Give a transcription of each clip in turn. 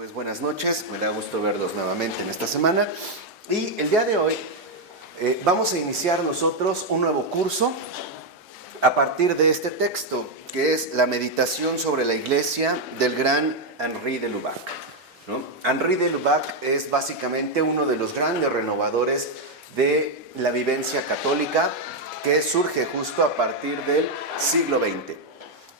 Pues buenas noches, me da gusto verlos nuevamente en esta semana y el día de hoy vamos a iniciar nosotros un nuevo curso a partir de este texto que es la meditación sobre la iglesia del gran Henri de Lubac, ¿no? Henri de Lubac es básicamente uno de los grandes renovadores de la vivencia católica que surge justo a partir del siglo XX.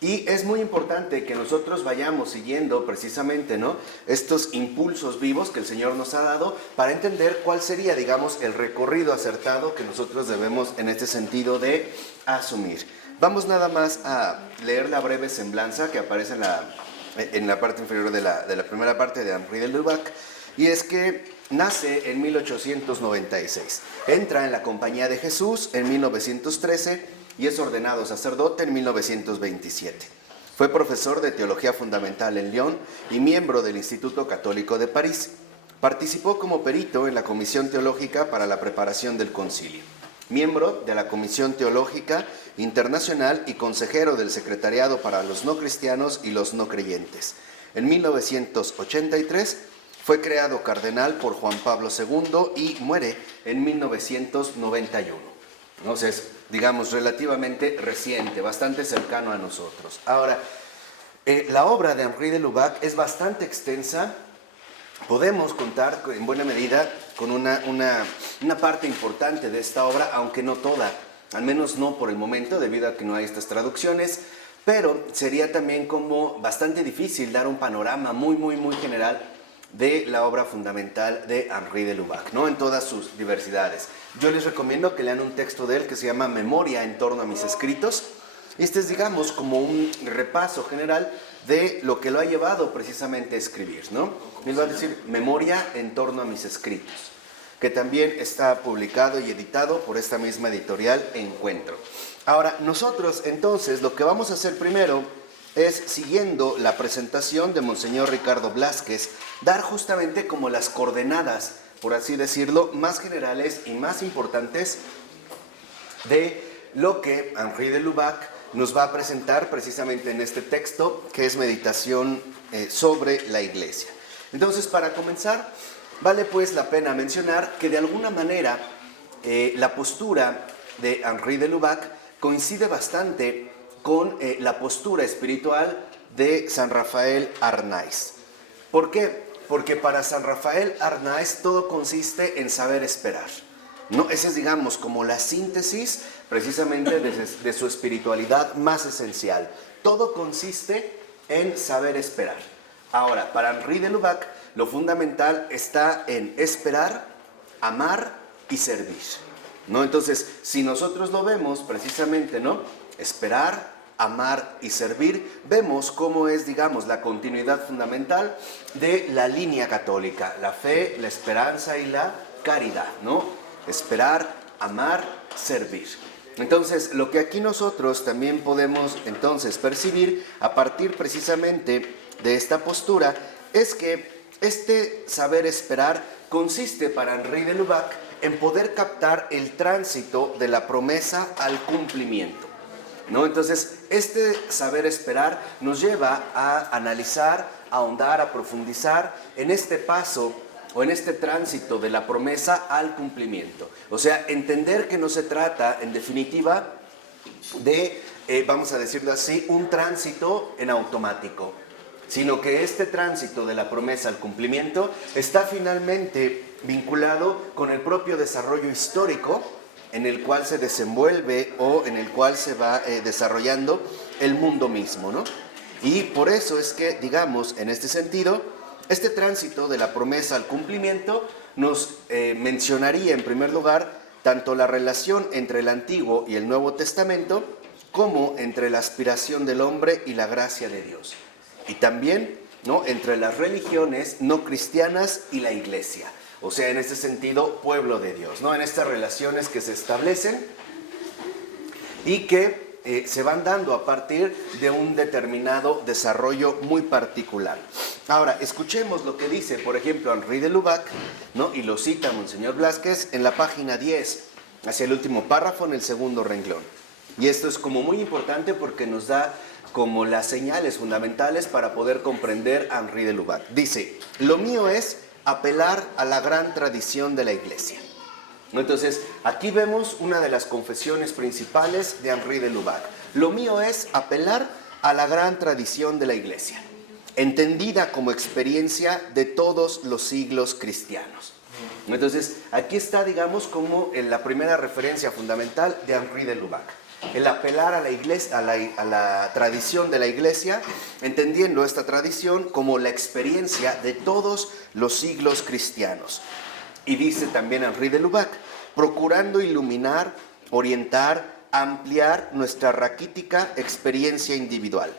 Y es muy importante que nosotros vayamos siguiendo precisamente, ¿no?, estos impulsos vivos que el Señor nos ha dado para entender cuál sería, digamos, el recorrido acertado que nosotros debemos en este sentido de asumir. Vamos nada más a leer la breve semblanza que aparece en la parte inferior de la primera parte de Henri de Lubac, y es que nace en 1896, entra en la Compañía de Jesús en 1913 y es ordenado sacerdote en 1927. Fue profesor de Teología Fundamental en Lyon y miembro del Instituto Católico de París. Participó como perito en la Comisión Teológica para la preparación del Concilio, miembro de la Comisión Teológica Internacional y consejero del Secretariado para los No Cristianos y los No Creyentes. En 1983 fue creado cardenal por Juan Pablo II y muere en 1991. Entonces, digamos, relativamente reciente, bastante cercano a nosotros. Ahora, la obra de Henri de Lubac es bastante extensa. Podemos contar en buena medida con una parte importante de esta obra, aunque no toda, al menos no por el momento, debido a que no hay estas traducciones, pero sería también como bastante difícil dar un panorama muy general de la obra fundamental de Henri de Lubac, ¿no?, en todas sus diversidades. Yo les recomiendo que lean un texto de él que se llama Memoria en torno a mis escritos. Este es, digamos, como un repaso general de lo que lo ha llevado precisamente a escribir, ¿no? Él va a decir Memoria en torno a mis escritos, que también está publicado y editado por esta misma editorial Encuentro. Ahora, nosotros entonces lo que vamos a hacer primero es, siguiendo la presentación de Monseñor Ricardo Blázquez, dar justamente como las coordenadas, por así decirlo, más generales y más importantes de lo que Henri de Lubac nos va a presentar precisamente en este texto, que es Meditación sobre la Iglesia. Entonces, para comenzar, vale pues la pena mencionar que de alguna manera la postura de Henri de Lubac coincide bastante con la postura espiritual de San Rafael Arnaiz. ¿Por qué? Porque para San Rafael Arnaiz todo consiste en saber esperar, ¿no? Esa es, digamos, como la síntesis precisamente de su espiritualidad más esencial. Todo consiste en saber esperar. Ahora, para Henri de Lubac, lo fundamental está en esperar, amar y servir, ¿no? Entonces, si nosotros lo vemos precisamente, ¿no?, esperar, amar y servir, vemos cómo es, digamos, la continuidad fundamental de la línea católica, la fe, la esperanza y la caridad, ¿no? Esperar, amar, servir. Entonces, lo que aquí nosotros también podemos entonces percibir a partir precisamente de esta postura es que este saber esperar consiste para Henri de Lubac en poder captar el tránsito de la promesa al cumplimiento, ¿no? Entonces, este saber esperar nos lleva a analizar, a ahondar, a profundizar en este paso o en este tránsito de la promesa al cumplimiento. O sea, entender que no se trata, en definitiva, de, vamos a decirlo así, un tránsito en automático, sino que este tránsito de la promesa al cumplimiento está finalmente vinculado con el propio desarrollo histórico en el cual se desenvuelve o en el cual se va desarrollando el mundo mismo, ¿no? Y por eso es que, digamos, en este sentido, este tránsito de la promesa al cumplimiento nos mencionaría en primer lugar tanto la relación entre el Antiguo y el Nuevo Testamento como entre la aspiración del hombre y la gracia de Dios. Y también, ¿no?, entre las religiones no cristianas y la Iglesia. O sea, en este sentido, pueblo de Dios, ¿no? En estas relaciones que se establecen y que se van dando a partir de un determinado desarrollo muy particular. Ahora, escuchemos lo que dice, por ejemplo, Henri de Lubac, ¿no?, y lo cita Monseñor Blázquez en la página 10, hacia el último párrafo en el segundo renglón. Y esto es como muy importante porque nos da como las señales fundamentales para poder comprender a Henri de Lubac. Dice, lo mío es apelar a la gran tradición de la Iglesia. Entonces, aquí vemos una de las confesiones principales de Henri de Lubac. Lo mío es apelar a la gran tradición de la Iglesia, entendida como experiencia de todos los siglos cristianos. Entonces, aquí está, digamos, como en la primera referencia fundamental de Henri de Lubac. El apelar a la iglesia, a la tradición de la Iglesia, entendiendo esta tradición como la experiencia de todos los siglos cristianos. Y dice también Henri de Lubac, procurando iluminar, orientar, ampliar nuestra raquítica experiencia individual.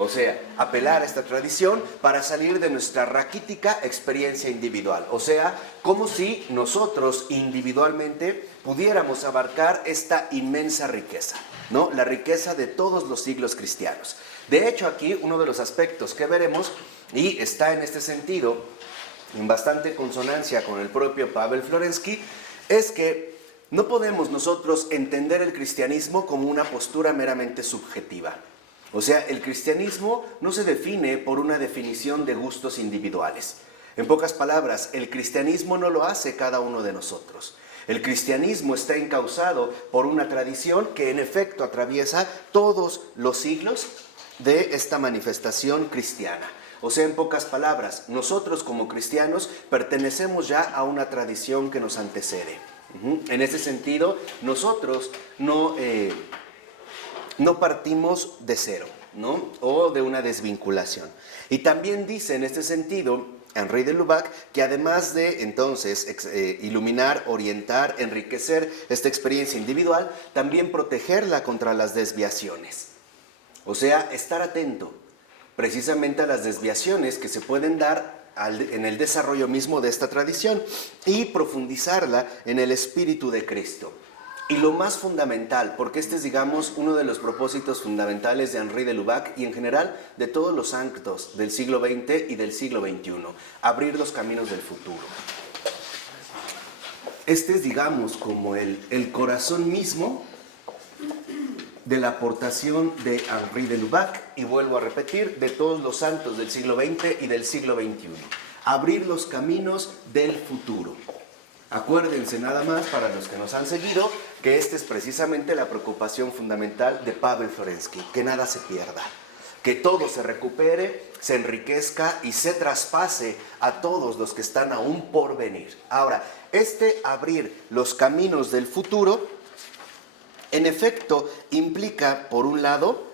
O sea, apelar a esta tradición para salir de nuestra raquítica experiencia individual. O sea, como si nosotros individualmente pudiéramos abarcar esta inmensa riqueza, ¿no? La riqueza de todos los siglos cristianos. De hecho, aquí uno de los aspectos que veremos, y está en este sentido, en bastante consonancia con el propio Pavel Florensky, es que no podemos nosotros entender el cristianismo como una postura meramente subjetiva. O sea, el cristianismo no se define por una definición de gustos individuales. En pocas palabras, el cristianismo no lo hace cada uno de nosotros. El cristianismo está encauzado por una tradición que en efecto atraviesa todos los siglos de esta manifestación cristiana. O sea, en pocas palabras, nosotros como cristianos pertenecemos ya a una tradición que nos antecede. En ese sentido, nosotros no partimos de cero, ¿no? O de una desvinculación. Y también dice en este sentido Henri de Lubac que además de entonces iluminar, orientar, enriquecer esta experiencia individual, también protegerla contra las desviaciones. O sea, estar atento precisamente a las desviaciones que se pueden dar en el desarrollo mismo de esta tradición y profundizarla en el espíritu de Cristo. Y lo más fundamental, porque este es, digamos, uno de los propósitos fundamentales de Henri de Lubac y en general de todos los sanctos del siglo XX y del siglo XXI, abrir los caminos del futuro. Este es, digamos, como el corazón mismo de la aportación de Henri de Lubac, y vuelvo a repetir, de todos los santos del siglo XX y del siglo XXI. Abrir los caminos del futuro. Acuérdense nada más, para los que nos han seguido, que esta es precisamente la preocupación fundamental de Pavel Florensky, que nada se pierda, que todo se recupere, se enriquezca y se traspase a todos los que están aún por venir. Ahora, abrir los caminos del futuro, en efecto, implica, por un lado,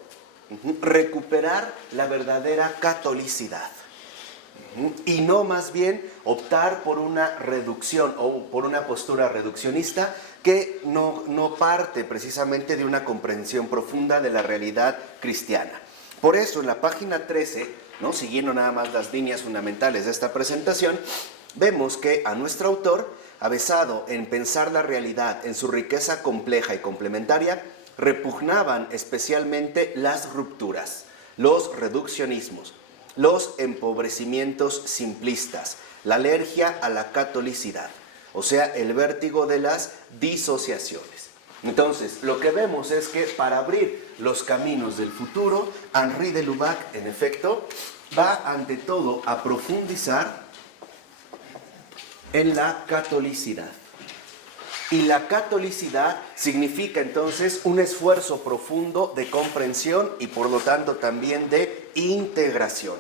recuperar la verdadera catolicidad. Y no más bien optar por una reducción o por una postura reduccionista que no parte precisamente de una comprensión profunda de la realidad cristiana. Por eso en la página 13, ¿no?, siguiendo nada más las líneas fundamentales de esta presentación, vemos que a nuestro autor, avesado en pensar la realidad en su riqueza compleja y complementaria, repugnaban especialmente las rupturas, los reduccionismos, los empobrecimientos simplistas, la alergia a la catolicidad, o sea, el vértigo de las disociaciones. Entonces, lo que vemos es que para abrir los caminos del futuro, Henri de Lubac, en efecto, va ante todo a profundizar en la catolicidad. Y la catolicidad significa entonces un esfuerzo profundo de comprensión y por lo tanto también de integración,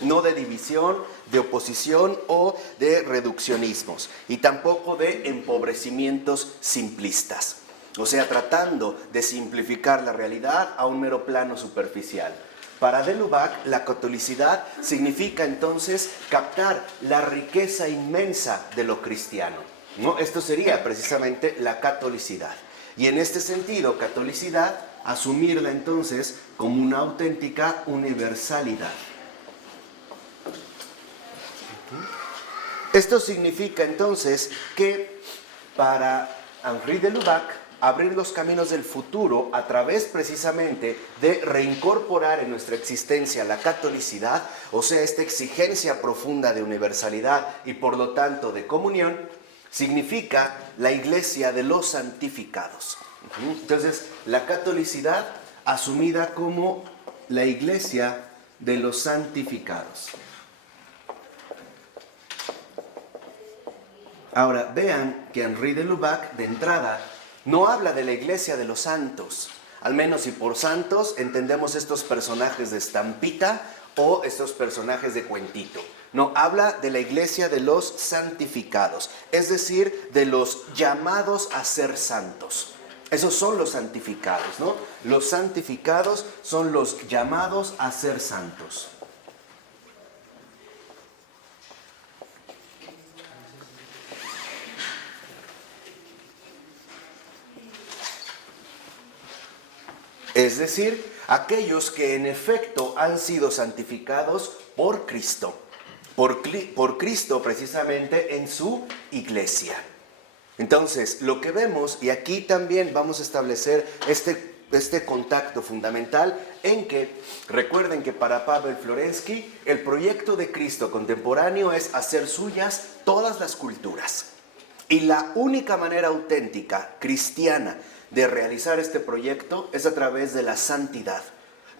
no de división, de oposición o de reduccionismos, y tampoco de empobrecimientos simplistas. O sea, tratando de simplificar la realidad a un mero plano superficial. Para de Lubac, la catolicidad significa entonces captar la riqueza inmensa de lo cristiano, ¿no? Esto sería precisamente la catolicidad. Y en este sentido, catolicidad, asumirla entonces como una auténtica universalidad. Esto significa entonces que para Henri de Lubac, abrir los caminos del futuro a través precisamente de reincorporar en nuestra existencia la catolicidad, o sea, esta exigencia profunda de universalidad y por lo tanto de comunión, significa la iglesia de los santificados. Entonces, la catolicidad asumida como la iglesia de los santificados. Ahora, vean que Henri de Lubac, de entrada, no habla de la iglesia de los santos. Al menos si por santos entendemos estos personajes de estampita o estos personajes de cuentito. No, habla de la iglesia de los santificados, es decir, de los llamados a ser santos. Esos son los santificados, ¿no? Los santificados son los llamados a ser santos. Es decir, aquellos que en efecto han sido santificados por Cristo. Por Cristo precisamente en su iglesia. Entonces, lo que vemos, y aquí también vamos a establecer este contacto fundamental en que, recuerden que para Pavel Florensky, el proyecto de Cristo contemporáneo es hacer suyas todas las culturas. Y la única manera auténtica, cristiana, de realizar este proyecto es a través de la santidad.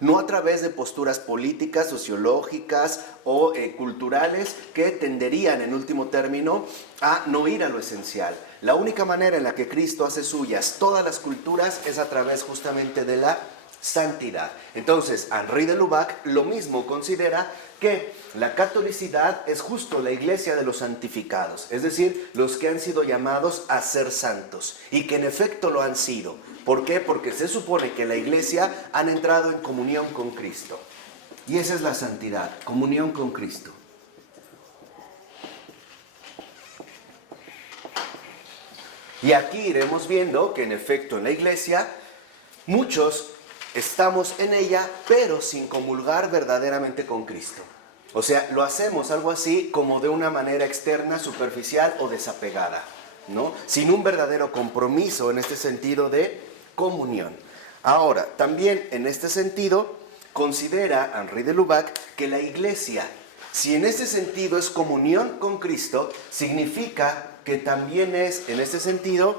No a través de posturas políticas, sociológicas o culturales que tenderían en último término a no ir a lo esencial. La única manera en la que Cristo hace suyas todas las culturas es a través justamente de la santidad. Entonces, Henri de Lubac lo mismo considera que la catolicidad es justo la iglesia de los santificados, es decir, los que han sido llamados a ser santos y que en efecto lo han sido. ¿Por qué? Porque se supone que la iglesia han entrado en comunión con Cristo. Y esa es la santidad, comunión con Cristo. Y aquí iremos viendo que en efecto en la iglesia muchos estamos en ella, pero sin comulgar verdaderamente con Cristo. O sea, lo hacemos algo así como de una manera externa, superficial o desapegada, ¿no? Sin un verdadero compromiso en este sentido de comunión. Ahora, también en este sentido, considera Henri de Lubac que la iglesia, si en este sentido es comunión con Cristo, significa que también es, en este sentido,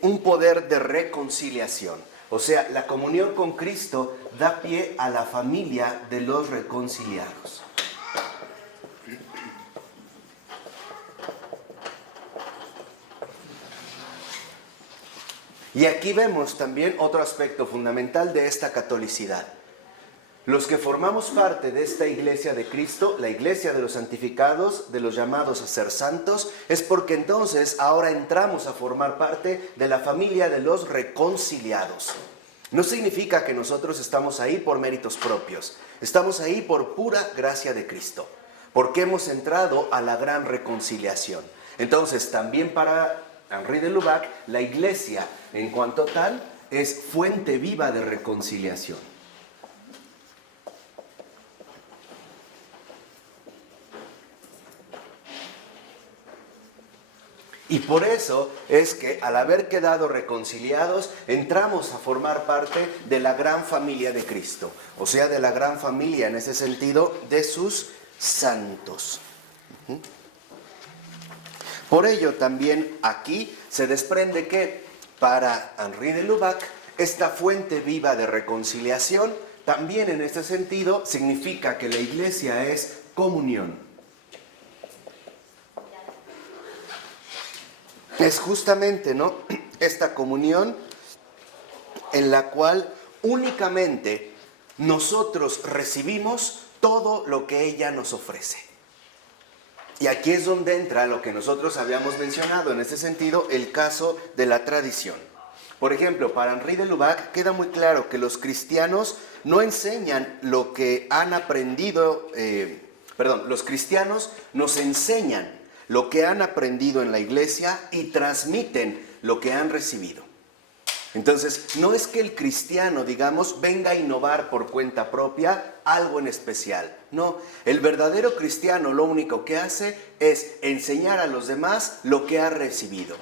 un poder de reconciliación. O sea, la comunión con Cristo da pie a la familia de los reconciliados. Y aquí vemos también otro aspecto fundamental de esta catolicidad. Los que formamos parte de esta iglesia de Cristo, la iglesia de los santificados, de los llamados a ser santos, es porque entonces ahora entramos a formar parte de la familia de los reconciliados. No significa que nosotros estamos ahí por méritos propios, estamos ahí por pura gracia de Cristo, porque hemos entrado a la gran reconciliación. Entonces, también para Henri de Lubac, la iglesia, en cuanto tal, es fuente viva de reconciliación. Y por eso es que al haber quedado reconciliados, entramos a formar parte de la gran familia de Cristo. O sea, de la gran familia en ese sentido de sus santos. Por ello también aquí se desprende que para Henri de Lubac, esta fuente viva de reconciliación, también en este sentido significa que la iglesia es comunión. Es justamente, ¿no?, esta comunión en la cual únicamente nosotros recibimos todo lo que ella nos ofrece. Y aquí es donde entra lo que nosotros habíamos mencionado, en este sentido, el caso de la tradición. Por ejemplo, para Henri de Lubac queda muy claro que los cristianos no enseñan lo que han aprendido, los cristianos nos enseñan lo que han aprendido en la iglesia y transmiten lo que han recibido. Entonces, no es que el cristiano, digamos, venga a innovar por cuenta propia algo en especial. No, el verdadero cristiano lo único que hace es enseñar a los demás lo que ha recibido.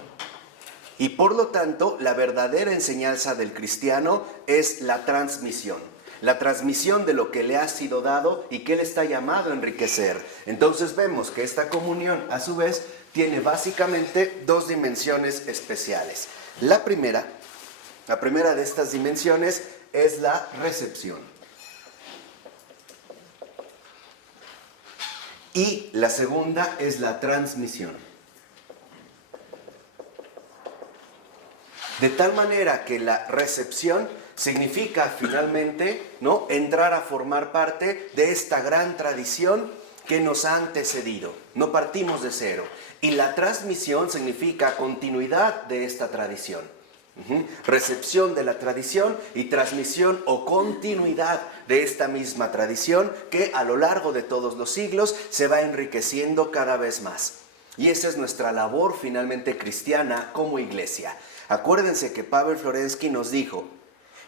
Y por lo tanto, la verdadera enseñanza del cristiano es la transmisión de lo que le ha sido dado y que él está llamado a enriquecer. Entonces vemos que esta comunión, a su vez, tiene básicamente dos dimensiones especiales. La primera de estas dimensiones es la recepción. Y la segunda es la transmisión. De tal manera que la recepción significa finalmente, ¿no?, entrar a formar parte de esta gran tradición que nos ha antecedido. No partimos de cero. Y la transmisión significa continuidad de esta tradición. Recepción de la tradición y transmisión o continuidad de esta misma tradición que a lo largo de todos los siglos se va enriqueciendo cada vez más. Y esa es nuestra labor finalmente cristiana como iglesia. Acuérdense que Pavel Florensky nos dijo: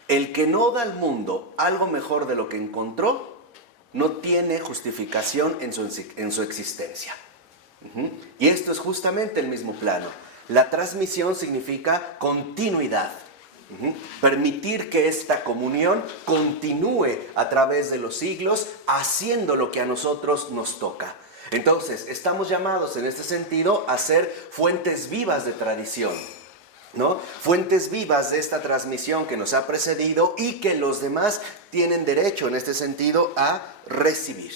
el que no da al mundo algo mejor de lo que encontró, no tiene justificación en su existencia. Y esto es justamente el mismo plano. La transmisión significa continuidad. Permitir que esta comunión continúe a través de los siglos, haciendo lo que a nosotros nos toca. Entonces, estamos llamados en este sentido a ser fuentes vivas de tradición, ¿no? Fuentes vivas de esta transmisión que nos ha precedido y que los demás tienen derecho en este sentido a recibir.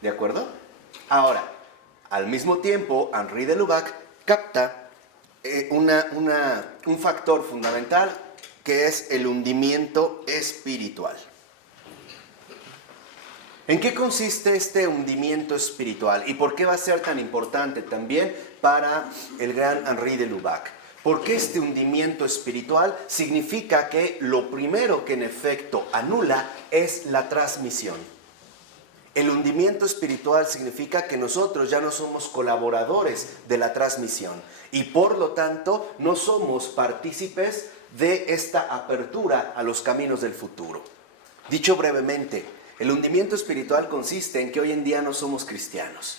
¿De acuerdo? Ahora, al mismo tiempo, Henri de Lubac capta un factor fundamental que es el hundimiento espiritual. ¿En qué consiste este hundimiento espiritual y por qué va a ser tan importante también para el gran Henri de Lubac? Porque este hundimiento espiritual significa que lo primero que en efecto anula es la transmisión. El hundimiento espiritual significa que nosotros ya no somos colaboradores de la transmisión y por lo tanto no somos partícipes de esta apertura a los caminos del futuro. Dicho brevemente, el hundimiento espiritual consiste en que hoy en día no somos cristianos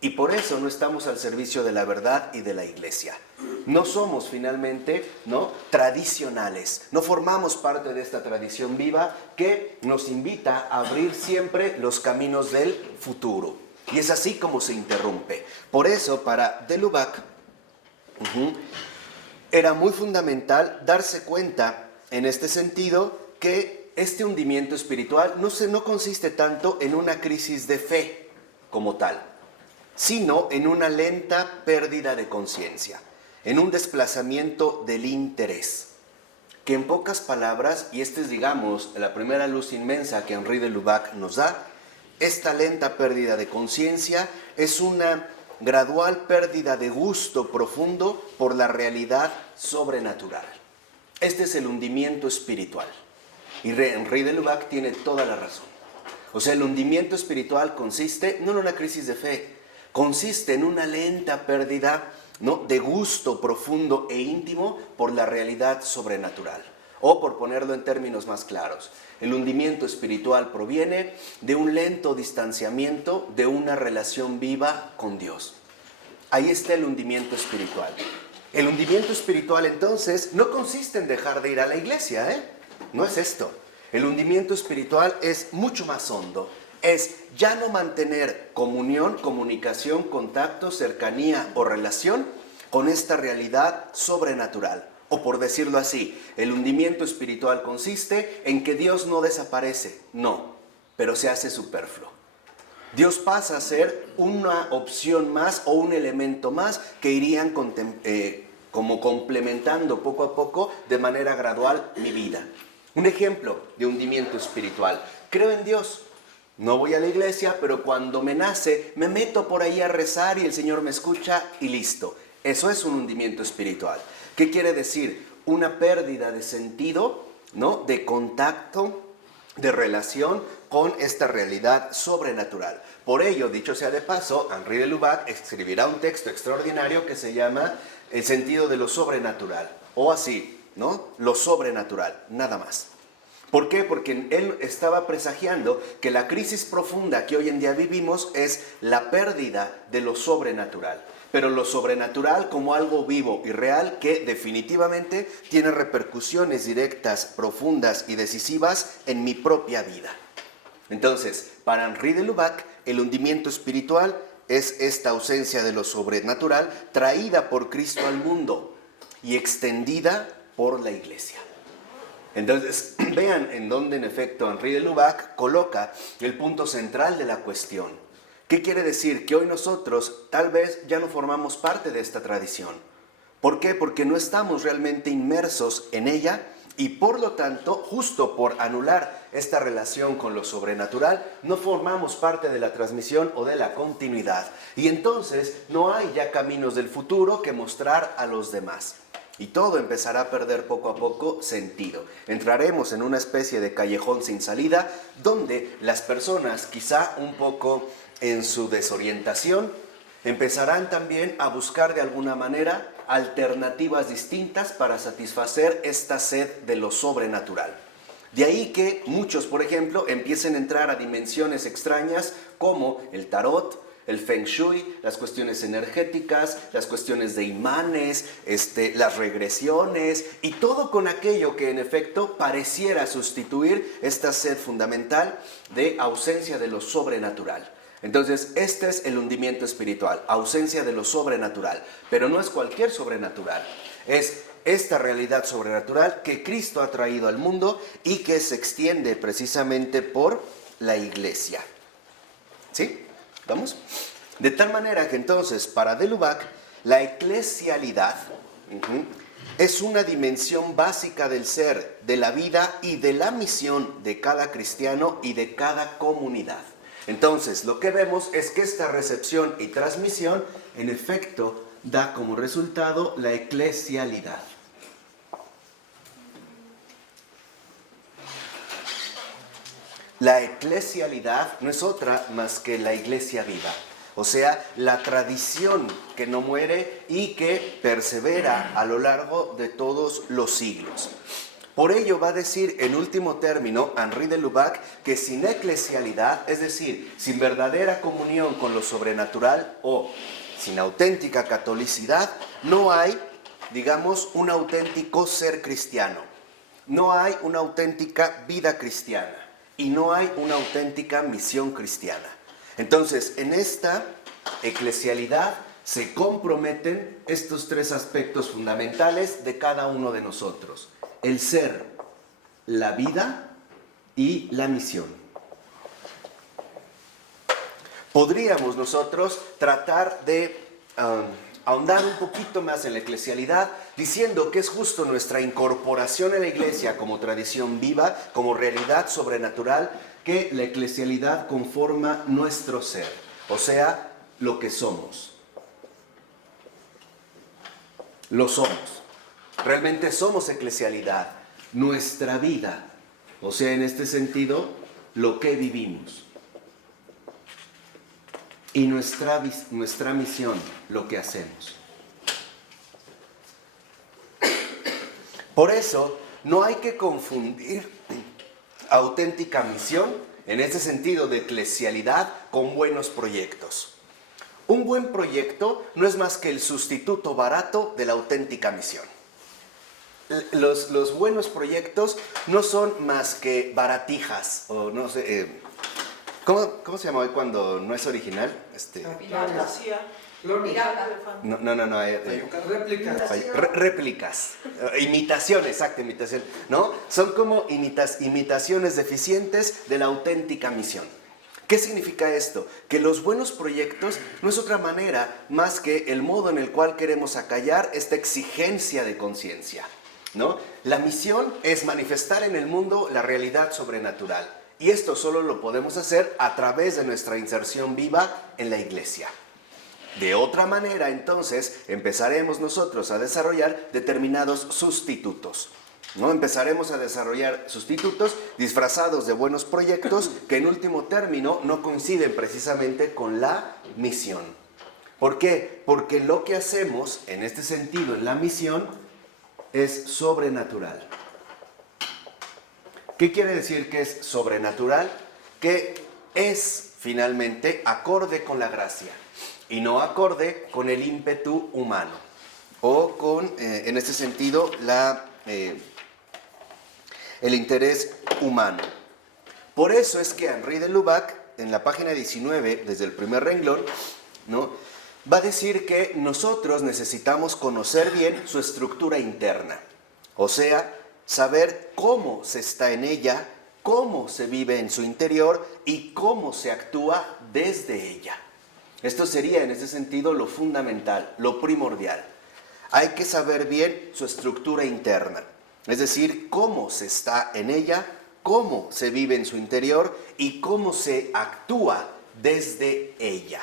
y por eso no estamos al servicio de la verdad y de la iglesia. No somos finalmente, ¿no?, tradicionales, no formamos parte de esta tradición viva que nos invita a abrir siempre los caminos del futuro. Y es así como se interrumpe. Por eso, para de Lubac, era muy fundamental darse cuenta en este sentido que este hundimiento espiritual no consiste tanto en una crisis de fe como tal, sino en una lenta pérdida de conciencia, en un desplazamiento del interés, que en pocas palabras, y esta es, digamos, la primera luz inmensa que Henri de Lubac nos da, esta lenta pérdida de conciencia es una gradual pérdida de gusto profundo por la realidad sobrenatural. Este es el hundimiento espiritual. Y Henri de Lubac tiene toda la razón. O sea, el hundimiento espiritual consiste no en una crisis de fe, consiste en una lenta pérdida, ¿no?, de gusto profundo e íntimo por la realidad sobrenatural. O, por ponerlo en términos más claros, el hundimiento espiritual proviene de un lento distanciamiento de una relación viva con Dios. Ahí está el hundimiento espiritual. El hundimiento espiritual, entonces, no consiste en dejar de ir a la iglesia, No es esto. El hundimiento espiritual es mucho más hondo. Es ya no mantener comunión, comunicación, contacto, cercanía o relación con esta realidad sobrenatural. O por decirlo así, el hundimiento espiritual consiste en que Dios no desaparece, no, pero se hace superfluo. Dios pasa a ser una opción más o un elemento más que irían como complementando poco a poco de manera gradual mi vida. Un ejemplo de hundimiento espiritual. Creo en Dios. No voy a la iglesia, pero cuando me nace, me meto por ahí a rezar y el Señor me escucha y listo. Eso es un hundimiento espiritual. ¿Qué quiere decir? Una pérdida de sentido, ¿no?, de contacto, de relación con esta realidad sobrenatural. Por ello, dicho sea de paso, Henri de Lubac escribirá un texto extraordinario que se llama El sentido de lo sobrenatural. O así, ¿no?, lo sobrenatural, nada más. ¿Por qué? Porque él estaba presagiando que la crisis profunda que hoy en día vivimos es la pérdida de lo sobrenatural. Pero lo sobrenatural como algo vivo y real que definitivamente tiene repercusiones directas, profundas y decisivas en mi propia vida. Entonces, para Henri de Lubac, el hundimiento espiritual es esta ausencia de lo sobrenatural traída por Cristo al mundo y extendida por la iglesia. Entonces, vean en dónde en efecto Henri de Lubac coloca el punto central de la cuestión. ¿Qué quiere decir? Que hoy nosotros tal vez ya no formamos parte de esta tradición. ¿Por qué? Porque no estamos realmente inmersos en ella y por lo tanto, justo por anular esta relación con lo sobrenatural, no formamos parte de la transmisión o de la continuidad. Y entonces no hay ya caminos del futuro que mostrar a los demás. Y todo empezará a perder poco a poco sentido. Entraremos en una especie de callejón sin salida donde las personas, quizá un poco en su desorientación, empezarán también a buscar de alguna manera alternativas distintas para satisfacer esta sed de lo sobrenatural. De ahí que muchos, por ejemplo, empiecen a entrar a dimensiones extrañas como el tarot, el feng shui, las cuestiones energéticas, las cuestiones de imanes, las regresiones y todo con aquello que en efecto pareciera sustituir esta sed fundamental de ausencia de lo sobrenatural. Entonces, este es el hundimiento espiritual, ausencia de lo sobrenatural, pero no es cualquier sobrenatural, es esta realidad sobrenatural que Cristo ha traído al mundo y que se extiende precisamente por la iglesia. ¿Sí? ¿Vamos? De tal manera que entonces, para de Lubac, la eclesialidad es una dimensión básica del ser, de la vida y de la misión de cada cristiano y de cada comunidad. Entonces, lo que vemos es que esta recepción y transmisión, en efecto, da como resultado la eclesialidad. La eclesialidad no es otra más que la iglesia viva, o sea, la tradición que no muere y que persevera a lo largo de todos los siglos. Por ello va a decir en último término Henri de Lubac que sin eclesialidad, es decir, sin verdadera comunión con lo sobrenatural o sin auténtica catolicidad, no hay, digamos, un auténtico ser cristiano, no hay una auténtica vida cristiana y no hay una auténtica misión cristiana. Entonces, en esta eclesialidad se comprometen estos tres aspectos fundamentales de cada uno de nosotros: el ser, la vida y la misión. Podríamos nosotros tratar de ahondar un poquito más en la eclesialidad, diciendo que es justo nuestra incorporación a la iglesia como tradición viva, como realidad sobrenatural, que la eclesialidad conforma nuestro ser, o sea, lo que somos. Lo somos. Realmente somos eclesialidad, nuestra vida, o sea, en este sentido, lo que vivimos. Y nuestra misión, lo que hacemos. Por eso, no hay que confundir auténtica misión, en este sentido de eclesialidad, con buenos proyectos. Un buen proyecto no es más que el sustituto barato de la auténtica misión. Los buenos proyectos no son más que baratijas, o no sé, ¿cómo se llama hoy cuando no es original? No. Réplicas. Imitaciones, exacto, imitación. ¿No? Son como imitaciones deficientes de la auténtica misión. ¿Qué significa esto? Que los buenos proyectos no es otra manera más que el modo en el cual queremos acallar esta exigencia de conciencia, ¿no? La misión es manifestar en el mundo la realidad sobrenatural. Y esto solo lo podemos hacer a través de nuestra inserción viva en la iglesia. De otra manera, entonces, empezaremos nosotros a desarrollar determinados sustitutos, ¿no? Empezaremos a desarrollar sustitutos disfrazados de buenos proyectos que en último término no coinciden precisamente con la misión. ¿Por qué? Porque lo que hacemos en este sentido en la misión es sobrenatural. ¿Qué quiere decir que es sobrenatural? Que es finalmente acorde con la gracia y no acorde con el ímpetu humano o con, en este sentido, el interés humano. Por eso es que Henri de Lubac, en la página 19, desde el primer renglón, ¿no?, va a decir que nosotros necesitamos conocer bien su estructura interna. O sea, saber cómo se está en ella, cómo se vive en su interior y cómo se actúa desde ella. Esto sería en ese sentido lo fundamental, lo primordial. Hay que saber bien su estructura interna, es decir, cómo se está en ella, cómo se vive en su interior y cómo se actúa desde ella.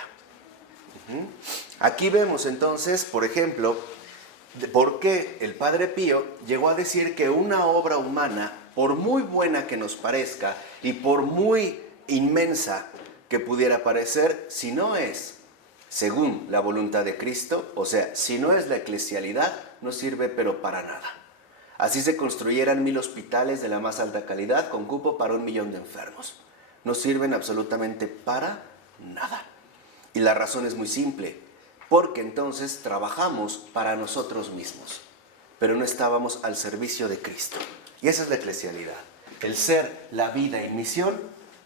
Aquí vemos entonces, por ejemplo, por qué el Padre Pío llegó a decir que una obra humana, por muy buena que nos parezca y por muy inmensa que pudiera parecer, si no es según la voluntad de Cristo, o sea, si no es la eclesialidad, no sirve pero para nada. Así se construyeran 1000 hospitales de la más alta calidad con cupo para 1 millón de enfermos. No sirven absolutamente para nada. Y la razón es muy simple, porque entonces trabajamos para nosotros mismos, pero no estábamos al servicio de Cristo. Y esa es la eclesialidad, el ser, la vida y misión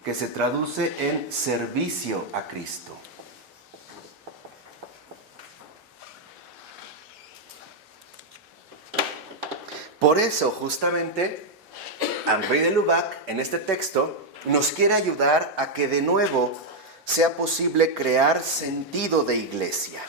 que se traduce en servicio a Cristo. Por eso, justamente, Henri de Lubac, en este texto, nos quiere ayudar a que de nuevo sea posible crear sentido de iglesia.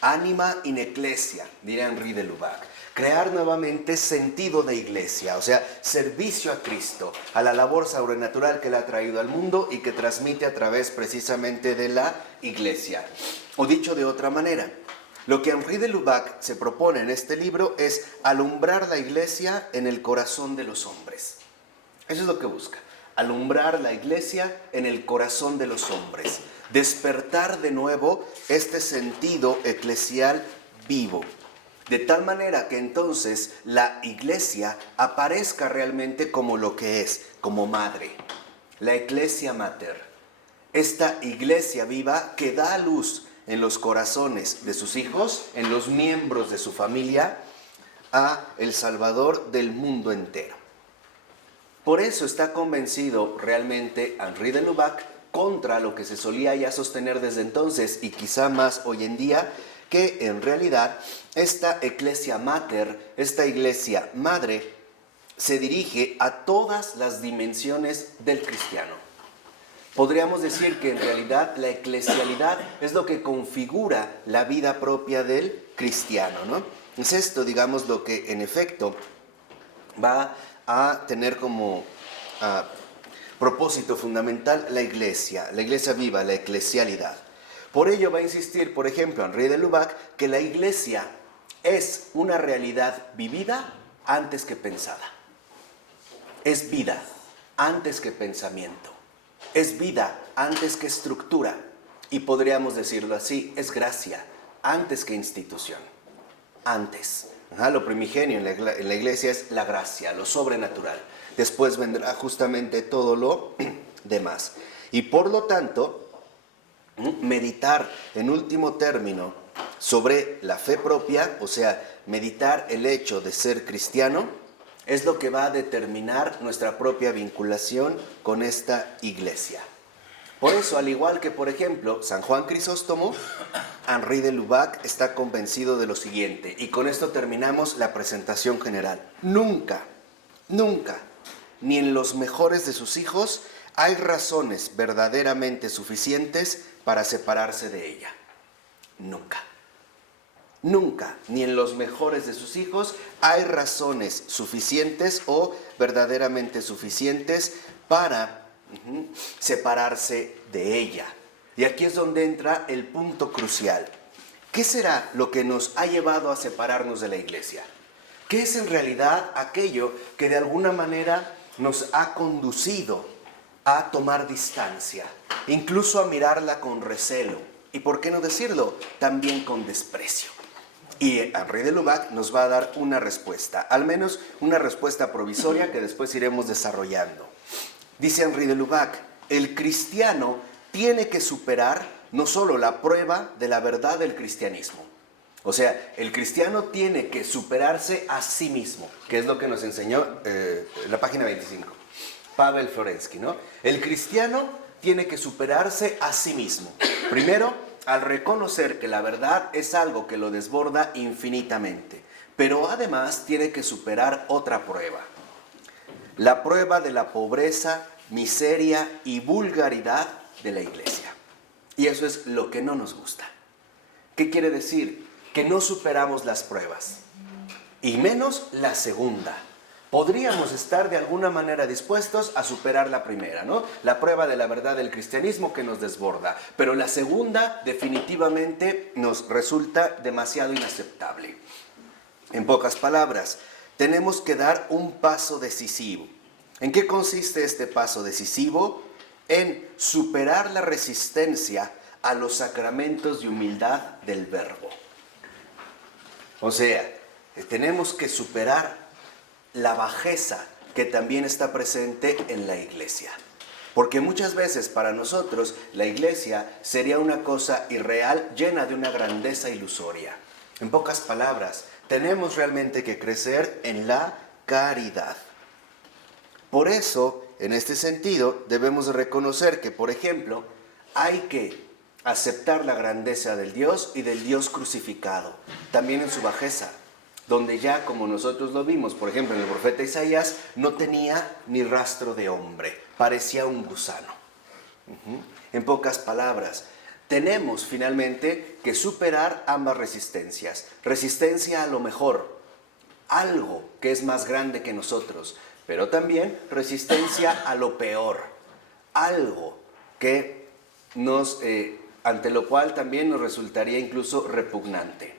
Anima in ecclesia, diría Henri de Lubac. Crear nuevamente sentido de iglesia, o sea, servicio a Cristo, a la labor sobrenatural que le ha traído al mundo y que transmite a través precisamente de la iglesia. O dicho de otra manera, lo que Henri de Lubac se propone en este libro es alumbrar la iglesia en el corazón de los hombres. Eso es lo que busca, alumbrar la iglesia en el corazón de los hombres, despertar de nuevo este sentido eclesial vivo, de tal manera que entonces la iglesia aparezca realmente como lo que es, como madre, la Ecclesia Mater, esta iglesia viva que da a luz en los corazones de sus hijos, en los miembros de su familia, a el Salvador del mundo entero. Por eso está convencido realmente Henri de Lubac contra lo que se solía ya sostener desde entonces y quizá más hoy en día, que en realidad esta Ecclesia Mater, esta iglesia madre, se dirige a todas las dimensiones del cristiano. Podríamos decir que en realidad la eclesialidad es lo que configura la vida propia del cristiano, ¿no? Es esto, digamos, lo que en efecto va a tener como propósito fundamental la iglesia viva, la eclesialidad. Por ello va a insistir, por ejemplo, Henri de Lubac, que la iglesia es una realidad vivida antes que pensada. Es vida antes que pensamiento. Es vida antes que estructura. Y podríamos decirlo así, es gracia antes que institución. Antes. Lo primigenio en la iglesia es la gracia, lo sobrenatural. Después vendrá justamente todo lo demás. Y por lo tanto, meditar en último término sobre la fe propia, o sea, meditar el hecho de ser cristiano, es lo que va a determinar nuestra propia vinculación con esta iglesia. Por eso, al igual que, por ejemplo, San Juan Crisóstomo, Henri de Lubac está convencido de lo siguiente, y con esto terminamos la presentación general. Nunca, ni en los mejores de sus hijos, hay razones verdaderamente suficientes para separarse de ella. Nunca, ni en los mejores de sus hijos, hay razones suficientes o verdaderamente suficientes para separarse de ella. Y aquí es donde entra el punto crucial. ¿Qué será lo que nos ha llevado a separarnos de la iglesia? ¿Qué es en realidad aquello que de alguna manera nos ha conducido a tomar distancia, incluso a mirarla con recelo? Y por qué no decirlo, también con desprecio. Y Henri de Lubac nos va a dar una respuesta, al menos una respuesta provisoria que después iremos desarrollando. Dice Henri de Lubac, el cristiano tiene que superar no solo la prueba de la verdad del cristianismo. O sea, el cristiano tiene que superarse a sí mismo, que es lo que nos enseñó la página 25, Pavel Florensky, ¿no? El cristiano tiene que superarse a sí mismo. Primero, al reconocer que la verdad es algo que lo desborda infinitamente, pero además tiene que superar otra prueba. la prueba de la pobreza, miseria y vulgaridad de la iglesia. Y eso es lo que no nos gusta. ¿Qué quiere decir? Que no superamos las pruebas, y menos la segunda. Podríamos estar de alguna manera dispuestos a superar la primera, ¿no? La prueba de la verdad del cristianismo que nos desborda, pero la segunda definitivamente nos resulta demasiado inaceptable. En pocas palabras, tenemos que dar un paso decisivo. ¿En qué consiste este paso decisivo? En superar la resistencia a los sacramentos de humildad del Verbo. O sea, tenemos que superar la bajeza que también está presente en la iglesia. Porque muchas veces para nosotros la iglesia sería una cosa irreal, llena de una grandeza ilusoria. En pocas palabras, tenemos realmente que crecer en la caridad. Por eso, en este sentido, debemos reconocer que, por ejemplo, hay que aceptar la grandeza del Dios y del Dios crucificado, también en su bajeza, donde ya, como nosotros lo vimos, por ejemplo, en el profeta Isaías, no tenía ni rastro de hombre, parecía un gusano. En pocas palabras, tenemos finalmente que superar ambas resistencias. Resistencia a lo mejor, algo que es más grande que nosotros, pero también resistencia a lo peor, algo que ante lo cual también nos resultaría incluso repugnante.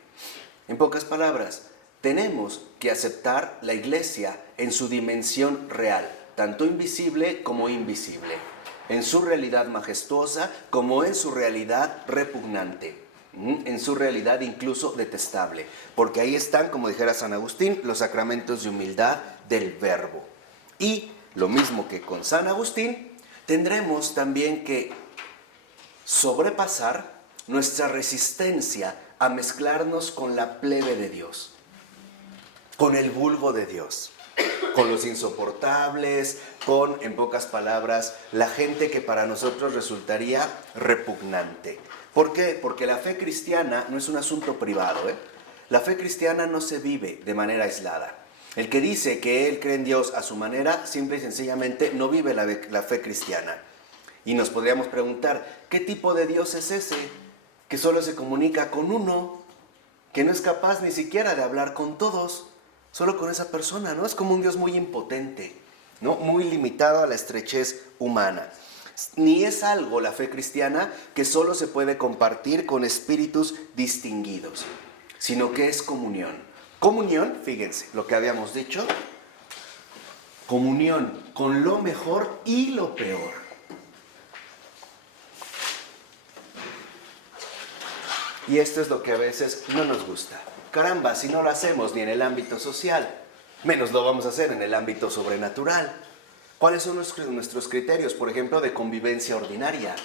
En pocas palabras, tenemos que aceptar la iglesia en su dimensión real, tanto invisible como invisible, en su realidad majestuosa como en su realidad repugnante, en su realidad incluso detestable, porque ahí están, como dijera San Agustín, los sacramentos de humildad del Verbo. Y lo mismo que con San Agustín, tendremos también que sobrepasar nuestra resistencia a mezclarnos con la plebe de Dios, con el vulgo de Dios, con los insoportables, con, en pocas palabras, la gente que para nosotros resultaría repugnante. ¿Por qué? Porque la fe cristiana no es un asunto privado, La fe cristiana no se vive de manera aislada. El que dice que él cree en Dios a su manera, simple y sencillamente no vive la fe cristiana. Y nos podríamos preguntar, ¿qué tipo de Dios es ese? Que solo se comunica con uno, que no es capaz ni siquiera de hablar con todos, solo con esa persona, ¿no? Es como un Dios muy impotente, ¿no? Muy limitado a la estrechez humana. Ni es algo la fe cristiana que solo se puede compartir con espíritus distinguidos, sino que es comunión. Comunión, fíjense, lo que habíamos dicho, comunión con lo mejor y lo peor. Y esto es lo que a veces no nos gusta. Caramba, si no lo hacemos ni en el ámbito social, menos lo vamos a hacer en el ámbito sobrenatural. ¿Cuáles son nuestros criterios, por ejemplo, de convivencia ordinaria?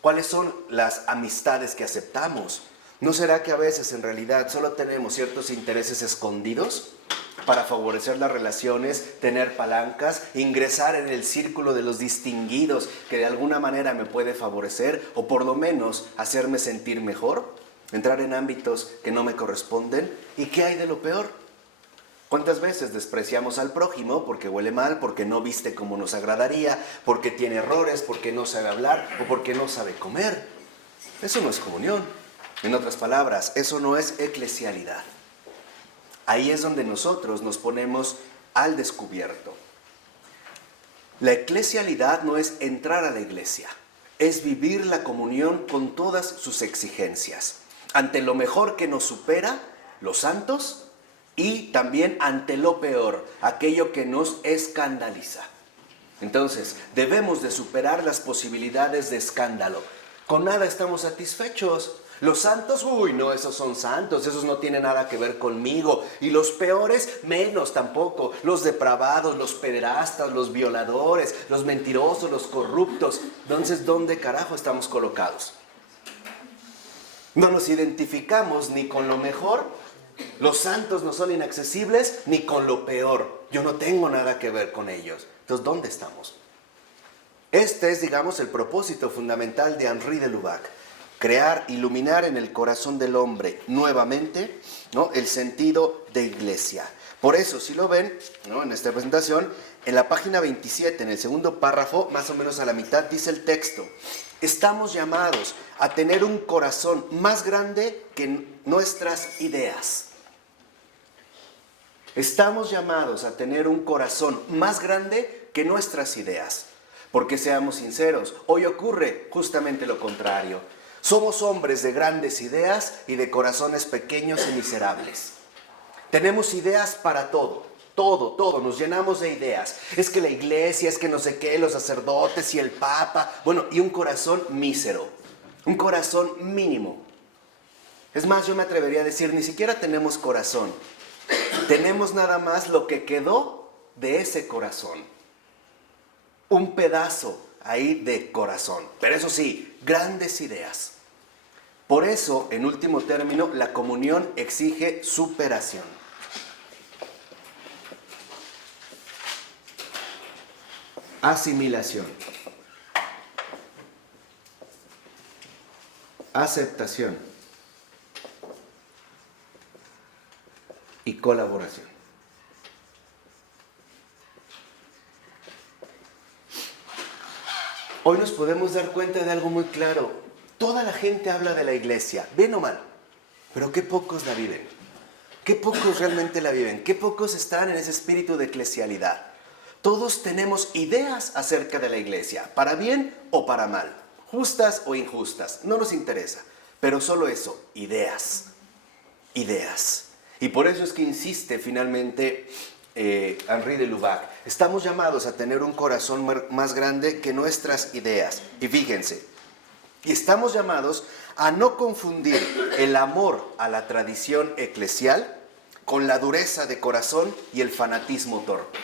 ¿Cuáles son las amistades que aceptamos? ¿No será que a veces en realidad solo tenemos ciertos intereses escondidos para favorecer las relaciones, tener palancas, ingresar en el círculo de los distinguidos que de alguna manera me puede favorecer o por lo menos hacerme sentir mejor? Entrar en ámbitos que no me corresponden. ¿Y qué hay de lo peor? ¿Cuántas veces despreciamos al prójimo porque huele mal, porque no viste como nos agradaría, porque tiene errores, porque no sabe hablar o porque no sabe comer? Eso no es comunión. En otras palabras, eso no es eclesialidad. Ahí es donde nosotros nos ponemos al descubierto. La eclesialidad no es entrar a la iglesia, es vivir la comunión con todas sus exigencias. Ante lo mejor que nos supera, los santos, y también ante lo peor, aquello que nos escandaliza. Entonces, debemos de superar las posibilidades de escándalo. Con nada estamos satisfechos. Los santos, uy, no, esos son santos, esos no tienen nada que ver conmigo. Y los peores, menos tampoco. Los depravados, los pederastas, los violadores, los mentirosos, los corruptos. Entonces, ¿dónde carajo estamos colocados? No nos identificamos ni con lo mejor. Los santos no son inaccesibles ni con lo peor. Yo no tengo nada que ver con ellos. Entonces, ¿dónde estamos? Este es, digamos, el propósito fundamental de Henri de Lubac. Crear, iluminar en el corazón del hombre nuevamente, ¿no?, el sentido de iglesia. Por eso, si lo ven, ¿no?, en esta presentación, en la página 27, en el segundo párrafo, más o menos a la mitad, dice el texto: estamos llamados a tener un corazón más grande que nuestras ideas. Estamos llamados a tener un corazón más grande que nuestras ideas. Porque seamos sinceros, hoy ocurre justamente lo contrario. Somos hombres de grandes ideas y de corazones pequeños y miserables. Tenemos ideas para todo, todo, nos llenamos de ideas. Es que la iglesia, es que no sé qué, los sacerdotes y el papa, bueno, y un corazón mísero, un corazón mínimo. Es más, yo me atrevería a decir, ni siquiera tenemos corazón. Tenemos nada más lo que quedó de ese corazón. Un pedazo ahí de corazón. Pero eso sí, grandes ideas. Por eso, en último término, la comunión exige superación. Asimilación. Aceptación. Y colaboración. Hoy nos podemos dar cuenta de algo muy claro. Toda la gente habla de la iglesia, bien o mal, pero qué pocos la viven. Qué pocos realmente la viven. Qué pocos están en ese espíritu de eclesialidad. Todos tenemos ideas acerca de la iglesia, para bien o para mal, justas o injustas, no nos interesa. Pero solo eso, ideas. Ideas. Y por eso es que insiste finalmente Henri de Lubac. Estamos llamados a tener un corazón más grande que nuestras ideas. Y fíjense, y estamos llamados a no confundir el amor a la tradición eclesial con la dureza de corazón y el fanatismo torpe.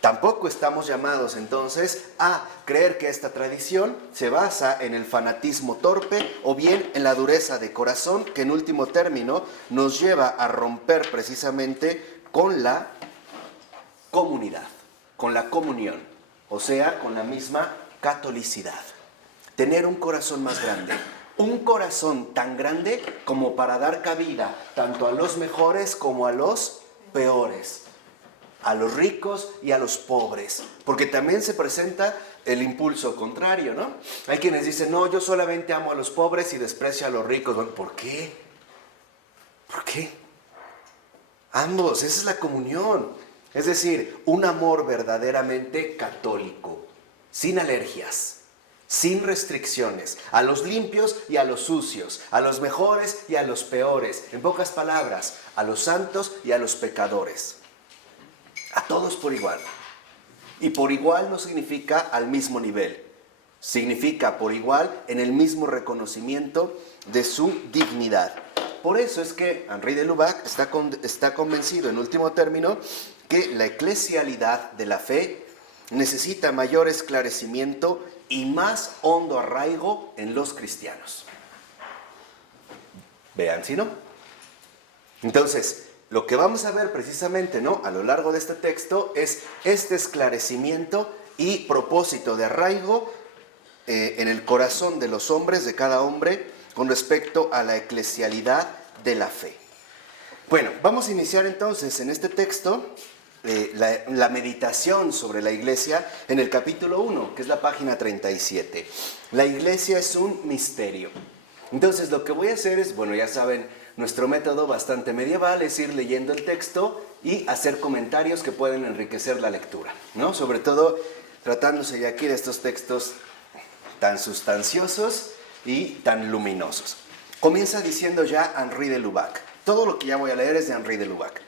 Tampoco estamos llamados entonces a creer que esta tradición se basa en el fanatismo torpe o bien en la dureza de corazón que en último término nos lleva a romper precisamente con la comunidad, con la comunión, o sea, con la misma catolicidad. Tener un corazón más grande, un corazón tan grande como para dar cabida tanto a los mejores como a los peores, a los ricos y a los pobres, porque también se presenta el impulso contrario, ¿no? Hay quienes dicen, no, yo solamente amo a los pobres y desprecio a los ricos. Bueno, ¿por qué? ¿Por qué? Ambos, esa es la comunión. Es decir, un amor verdaderamente católico, sin alergias, sin restricciones, a los limpios y a los sucios, a los mejores y a los peores, en pocas palabras, a los santos y a los pecadores. A todos por igual. Y por igual no significa al mismo nivel. Significa por igual en el mismo reconocimiento de su dignidad. Por eso es que Henri de Lubac está convencido, en último término, que la eclesialidad de la fe necesita mayor esclarecimiento y más hondo arraigo en los cristianos. Vean si no. Entonces, lo que vamos a ver precisamente, ¿no?, a lo largo de este texto es este esclarecimiento y propósito de arraigo en el corazón de los hombres, de cada hombre, con respecto a la eclesialidad de la fe. Bueno, vamos a iniciar entonces en este texto la meditación sobre la iglesia en el capítulo 1, que es la página 37. La iglesia es un misterio. Entonces lo que voy a hacer es, bueno, ya saben, nuestro método bastante medieval es ir leyendo el texto y hacer comentarios que pueden enriquecer la lectura, ¿no? Sobre todo tratándose ya aquí de estos textos tan sustanciosos y tan luminosos. Comienza diciendo ya Henri de Lubac. Todo lo que ya voy a leer es de Henri de Lubac.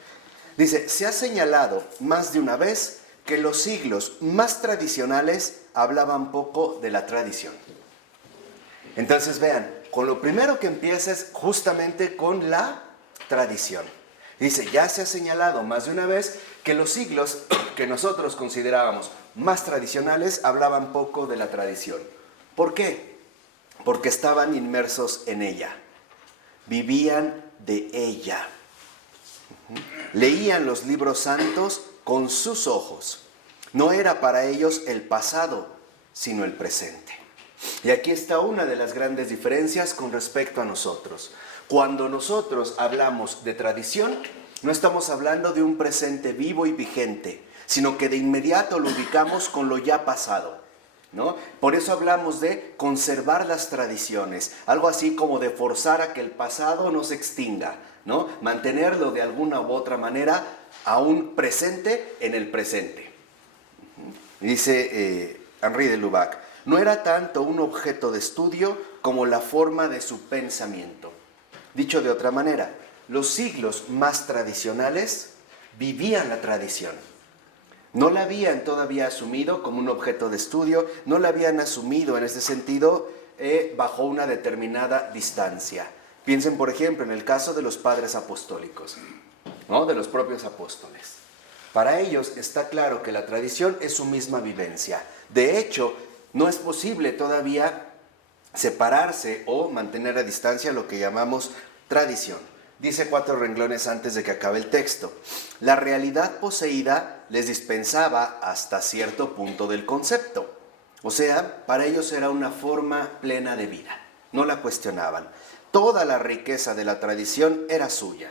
Dice, se ha señalado más de una vez que los siglos más tradicionales hablaban poco de la tradición. Entonces vean, con lo primero que empieza es justamente con la tradición. Dice, ya se ha señalado más de una vez que los siglos que nosotros considerábamos más tradicionales hablaban poco de la tradición. ¿Por qué? Porque estaban inmersos en ella, vivían de ella, leían los libros santos con sus ojos. No era para ellos el pasado, sino el presente. Y aquí está una de las grandes diferencias con respecto a nosotros. Cuando nosotros hablamos de tradición, no estamos hablando de un presente vivo y vigente, sino que de inmediato lo ubicamos con lo ya pasado, ¿no? Por eso hablamos de conservar las tradiciones, algo así como de forzar a que el pasado no se extinga, ¿no? Mantenerlo de alguna u otra manera aún presente en el presente. Dice Henri de Lubac, no era tanto un objeto de estudio como la forma de su pensamiento. Dicho de otra manera, los siglos más tradicionales vivían la tradición. No la habían todavía asumido como un objeto de estudio, no la habían asumido en ese sentido bajo una determinada distancia. Piensen, por ejemplo, en el caso de los padres apostólicos, ¿no? De los propios apóstoles. Para ellos está claro que la tradición es su misma vivencia. De hecho, no es posible todavía separarse o mantener a distancia lo que llamamos tradición. Dice 4 renglones antes de que acabe el texto. La realidad poseída les dispensaba hasta cierto punto del concepto. O sea, para ellos era una forma plena de vida. No la cuestionaban. Toda la riqueza de la tradición era suya.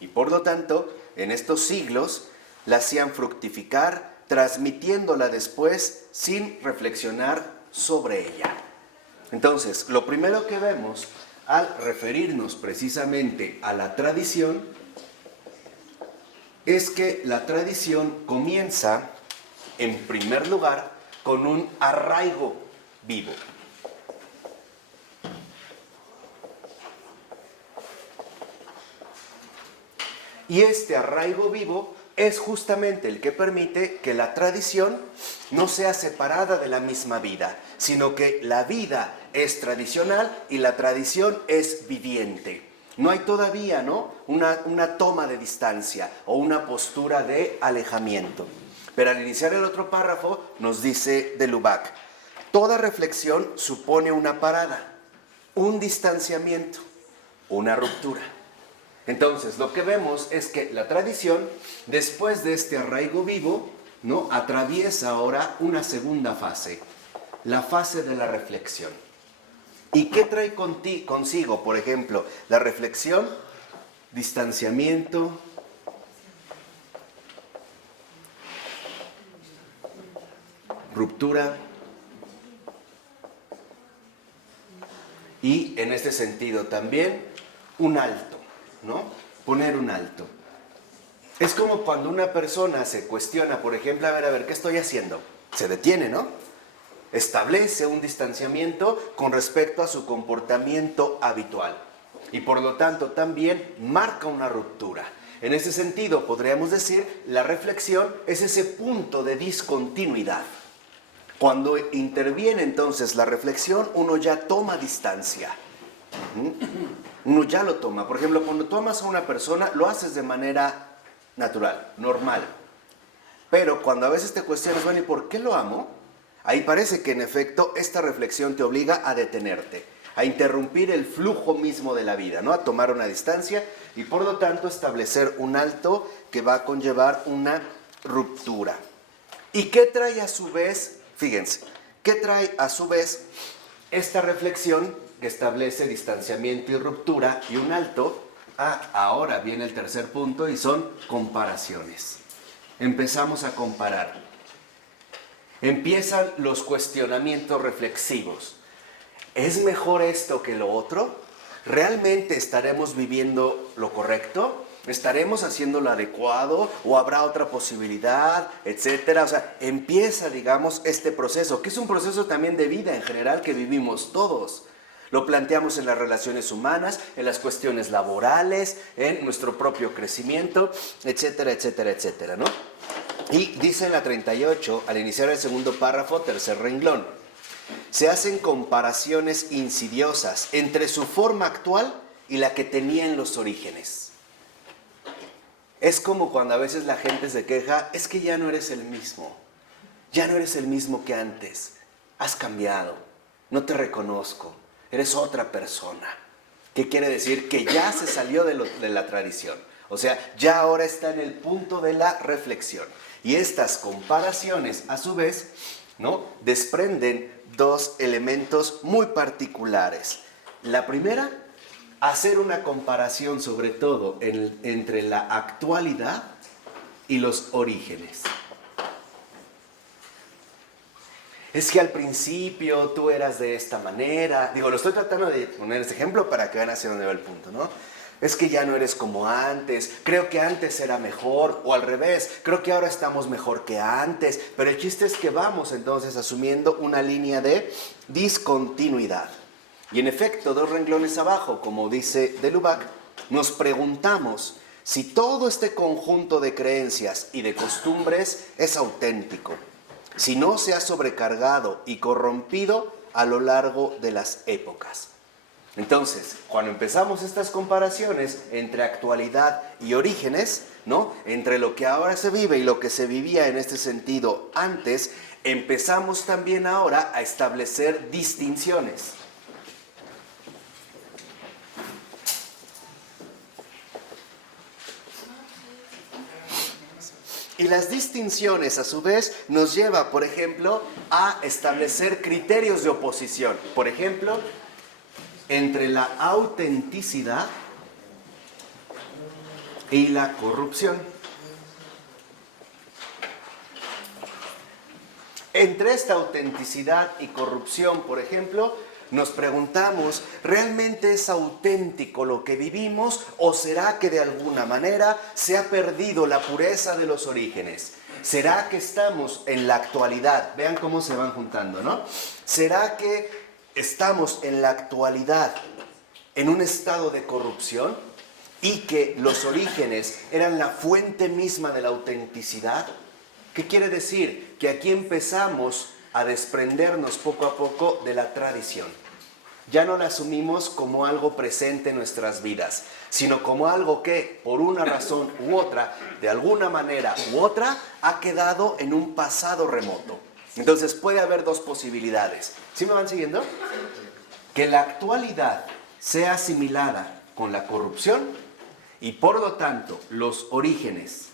Y por lo tanto, en estos siglos, la hacían fructificar, transmitiéndola después sin reflexionar sobre ella. Entonces, lo primero que vemos al referirnos precisamente a la tradición es que la tradición comienza, en primer lugar, con un arraigo vivo. Y este arraigo vivo es justamente el que permite que la tradición no sea separada de la misma vida, sino que la vida es tradicional y la tradición es viviente. No hay todavía, ¿no?, una toma de distancia o una postura de alejamiento. Pero al iniciar el otro párrafo nos dice de Lubac, toda reflexión supone una parada, un distanciamiento, una ruptura. Entonces, lo que vemos es que la tradición, después de este arraigo vivo, ¿no?, atraviesa ahora una segunda fase, la fase de la reflexión. ¿Y qué trae consigo, por ejemplo, la reflexión? Distanciamiento, ruptura y, en este sentido también, un alto, ¿no? Poner un alto. Es como cuando una persona se cuestiona, por ejemplo, a ver, ¿qué estoy haciendo? Se detiene, ¿no? Establece un distanciamiento con respecto a su comportamiento habitual. Y por lo tanto también marca una ruptura. En ese sentido, podríamos decir, la reflexión es ese punto de discontinuidad. Cuando interviene entonces la reflexión, uno ya toma distancia. Uno ya lo toma. Por ejemplo, cuando tú amas a una persona, lo haces de manera natural, normal. Pero cuando a veces te cuestionas, bueno, ¿y por qué lo amo? Ahí parece que en efecto esta reflexión te obliga a detenerte, a interrumpir el flujo mismo de la vida, ¿no? A tomar una distancia y por lo tanto establecer un alto que va a conllevar una ruptura. ¿Y qué trae a su vez? Fíjense, ¿qué trae a su vez esta reflexión que establece distanciamiento y ruptura y un alto? Ahora viene el tercer punto y son comparaciones. Empezamos a comparar. Empiezan los cuestionamientos reflexivos. ¿Es mejor esto que lo otro? ¿Realmente estaremos viviendo lo correcto? ¿Estaremos haciendo lo adecuado? ¿O habrá otra posibilidad? Etcétera. O sea, empieza, digamos, este proceso, que es un proceso también de vida en general que vivimos todos. Lo planteamos en las relaciones humanas, en las cuestiones laborales, en nuestro propio crecimiento, etcétera, etcétera, etcétera, ¿no? Y dice en la 38, al iniciar el segundo párrafo, tercer renglón, se hacen comparaciones insidiosas entre su forma actual y la que tenía en los orígenes. Es como cuando a veces la gente se queja, es que ya no eres el mismo que antes, has cambiado, no te reconozco, eres otra persona. ¿Qué quiere decir? Que ya se salió de la tradición, o sea, ya ahora está en el punto de la reflexión. Y estas comparaciones, a su vez, ¿no?, desprenden dos elementos muy particulares. La primera, hacer una comparación sobre todo entre la actualidad y los orígenes. Es que al principio tú eras de esta manera. Digo, lo estoy tratando de poner este ejemplo para que vean hacia dónde va el punto, ¿no? Es que ya no eres como antes. Creo que antes era mejor. O al revés, creo que ahora estamos mejor que antes. Pero el chiste es que vamos entonces asumiendo una línea de discontinuidad. Y en efecto, 2 renglones abajo, como dice de Lubac, nos preguntamos si todo este conjunto de creencias y de costumbres es auténtico, si no se ha sobrecargado y corrompido a lo largo de las épocas. Entonces, cuando empezamos estas comparaciones entre actualidad y orígenes, ¿no? Entre lo que ahora se vive y lo que se vivía en este sentido antes, empezamos también ahora a establecer distinciones. Y las distinciones, a su vez, nos lleva, por ejemplo, a establecer criterios de oposición. Por ejemplo, entre la autenticidad y la corrupción. Entre esta autenticidad y corrupción, por ejemplo, nos preguntamos, ¿realmente es auténtico lo que vivimos o será que de alguna manera se ha perdido la pureza de los orígenes? ¿Será que estamos en la actualidad? Vean cómo se van juntando, ¿no? ¿Será que estamos en la actualidad en un estado de corrupción y que los orígenes eran la fuente misma de la autenticidad? ¿Qué quiere decir? Que aquí empezamos a desprendernos poco a poco de la tradición. Ya no la asumimos como algo presente en nuestras vidas, sino como algo que, por una razón u otra, de alguna manera u otra, ha quedado en un pasado remoto. Entonces puede haber 2 posibilidades. ¿Sí me van siguiendo? Que la actualidad sea asimilada con la corrupción y por lo tanto los orígenes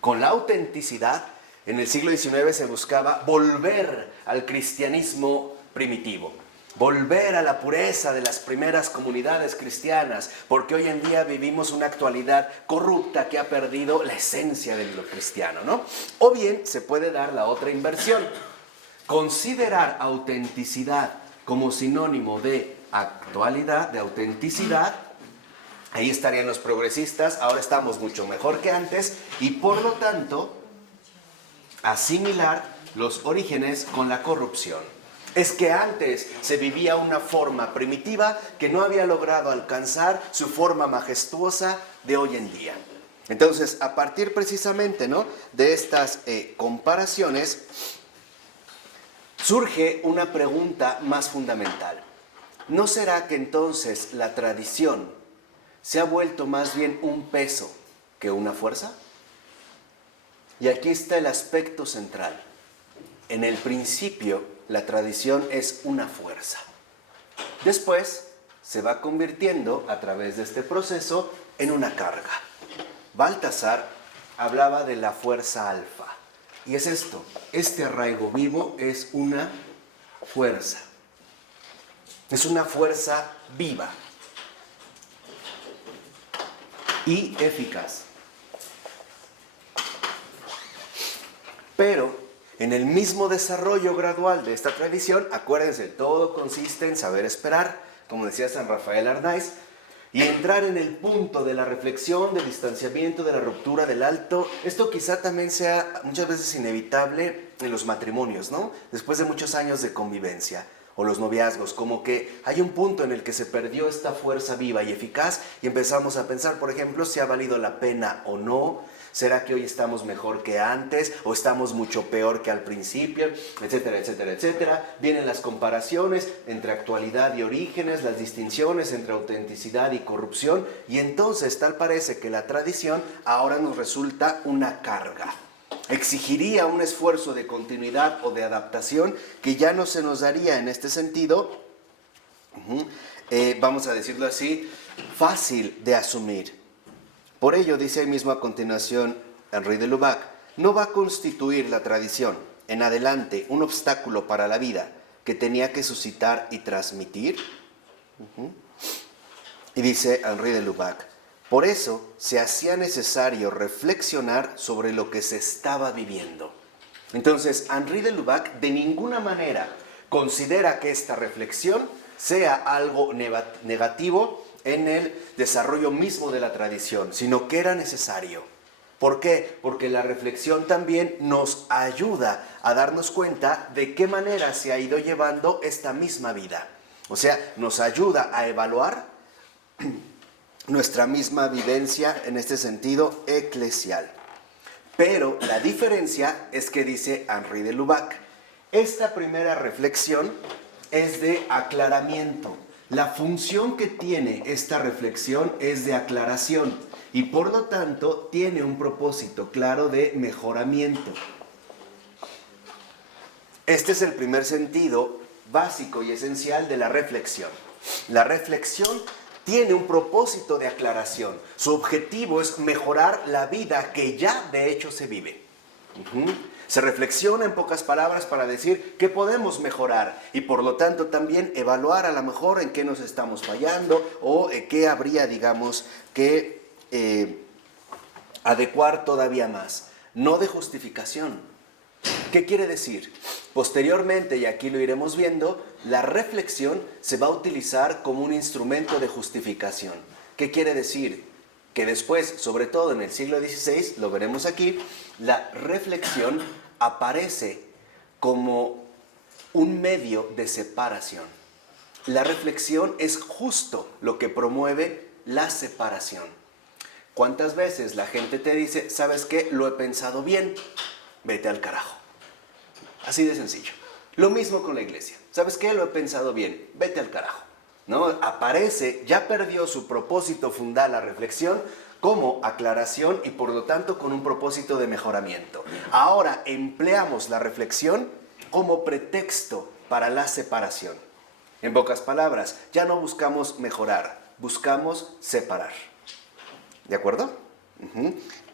con la autenticidad. En el siglo XIX se buscaba volver al cristianismo primitivo, volver a la pureza de las primeras comunidades cristianas, porque hoy en día vivimos una actualidad corrupta que ha perdido la esencia de lo cristiano, ¿no? O bien se puede dar la otra inversión, considerar autenticidad como sinónimo de actualidad, de autenticidad. Ahí estarían los progresistas, ahora estamos mucho mejor que antes y por lo tanto asimilar los orígenes con la corrupción. Es que antes se vivía una forma primitiva que no había logrado alcanzar su forma majestuosa de hoy en día. Entonces, a partir precisamente, ¿no?, de estas comparaciones, surge una pregunta más fundamental. ¿No será que entonces la tradición se ha vuelto más bien un peso que una fuerza? Y aquí está el aspecto central. En el principio, la tradición es una fuerza. Después, se va convirtiendo, a través de este proceso, en una carga. Baltasar hablaba de la fuerza alfa. Y es esto, este arraigo vivo es una fuerza. Es una fuerza viva y eficaz. Pero en el mismo desarrollo gradual de esta tradición, acuérdense, todo consiste en saber esperar, como decía San Rafael Arnaiz, y entrar en el punto de la reflexión, del distanciamiento, de la ruptura, del alto. Esto quizá también sea muchas veces inevitable en los matrimonios, ¿no? Después de muchos años de convivencia, o los noviazgos, como que hay un punto en el que se perdió esta fuerza viva y eficaz y empezamos a pensar, por ejemplo, si ha valido la pena o no. ¿Será que hoy estamos mejor que antes o estamos mucho peor que al principio? Etcétera, etcétera, etcétera. Vienen las comparaciones entre actualidad y orígenes, las distinciones entre autenticidad y corrupción, y entonces tal parece que la tradición ahora nos resulta una carga. Exigiría un esfuerzo de continuidad o de adaptación que ya no se nos daría en este sentido, vamos a decirlo así, fácil de asumir. Por ello, dice ahí mismo a continuación Henri de Lubac, no va a constituir la tradición en adelante un obstáculo para la vida que tenía que suscitar y transmitir. Y dice Henri de Lubac, por eso se hacía necesario reflexionar sobre lo que se estaba viviendo. Entonces, Henri de Lubac de ninguna manera considera que esta reflexión sea algo negativo en el desarrollo mismo de la tradición, sino que era necesario. ¿Por qué? Porque la reflexión también nos ayuda a darnos cuenta de qué manera se ha ido llevando esta misma vida. O sea, nos ayuda a evaluar nuestra misma vivencia en este sentido eclesial. Pero la diferencia es que dice Henri de Lubac, esta primera reflexión es de aclaramiento. La función que tiene esta reflexión es de aclaración y por lo tanto tiene un propósito claro de mejoramiento. Este es el primer sentido básico y esencial de la reflexión. La reflexión tiene un propósito de aclaración. Su objetivo es mejorar la vida que ya de hecho se vive. Se reflexiona en pocas palabras para decir qué podemos mejorar y por lo tanto también evaluar a lo mejor en qué nos estamos fallando o qué habría, digamos, que adecuar todavía más. No de justificación. ¿Qué quiere decir? Posteriormente, y aquí lo iremos viendo, la reflexión se va a utilizar como un instrumento de justificación. ¿Qué quiere decir? Que después, sobre todo en el siglo XVI, lo veremos aquí, la reflexión aparece como un medio de separación. La reflexión es justo lo que promueve la separación. ¿Cuántas veces la gente te dice, ¿sabes qué? Lo he pensado bien, vete al carajo? Así de sencillo. Lo mismo con la iglesia. ¿Sabes qué? Lo he pensado bien, vete al carajo. ¿No? Aparece, ya perdió su propósito fundal la reflexión como aclaración y por lo tanto con un propósito de mejoramiento. Ahora empleamos la reflexión como pretexto para la separación. En pocas palabras, ya no buscamos mejorar, buscamos separar. ¿De acuerdo?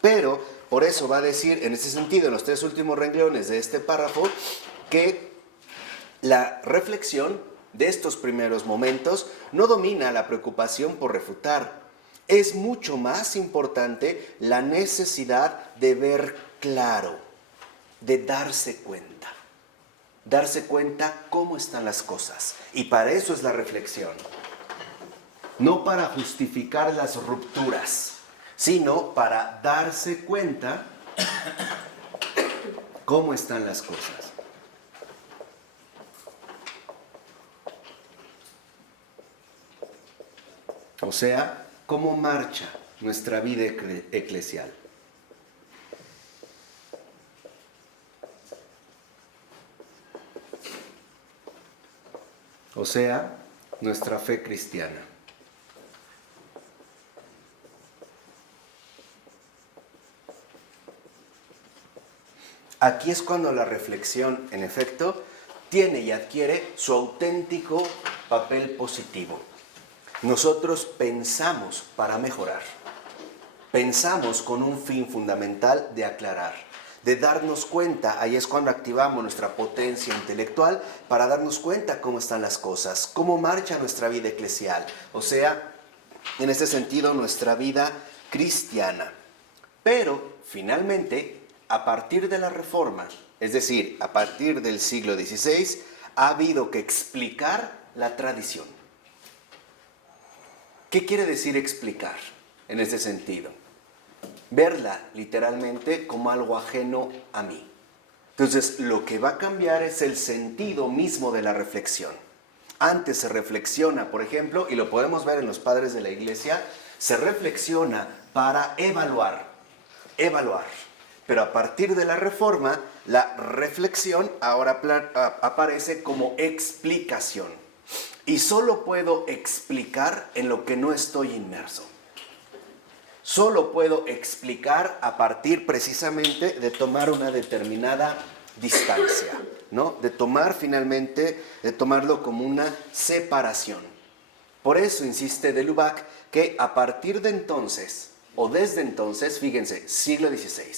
Pero por eso va a decir en este sentido, en los 3 últimos renglones de este párrafo, que la reflexión de estos primeros momentos no domina la preocupación por refutar. Es mucho más importante la necesidad de ver claro, de darse cuenta cómo están las cosas. Y para eso es la reflexión. No para justificar las rupturas, sino para darse cuenta cómo están las cosas. O sea, cómo marcha nuestra vida eclesial. O sea, nuestra fe cristiana. Aquí es cuando la reflexión, en efecto, tiene y adquiere su auténtico papel positivo. Nosotros pensamos para mejorar. Pensamos con un fin fundamental de aclarar, de darnos cuenta. Ahí es cuando activamos nuestra potencia intelectual para darnos cuenta cómo están las cosas, cómo marcha nuestra vida eclesial. O sea, en este sentido, nuestra vida cristiana. Pero, finalmente, a partir de la Reforma, es decir, a partir del siglo XVI, ha habido que explicar la tradición. ¿Qué quiere decir explicar en ese sentido? Verla literalmente como algo ajeno a mí. Entonces, lo que va a cambiar es el sentido mismo de la reflexión. Antes se reflexiona, por ejemplo, y lo podemos ver en los padres de la iglesia, se reflexiona para evaluar. Pero a partir de la Reforma, la reflexión ahora aparece como explicación. Y solo puedo explicar en lo que no estoy inmerso. Solo puedo explicar a partir precisamente de tomar una determinada distancia, ¿no? De tomarlo como una separación. Por eso insiste de Lubac que a partir de entonces, o desde entonces, fíjense, siglo XVI.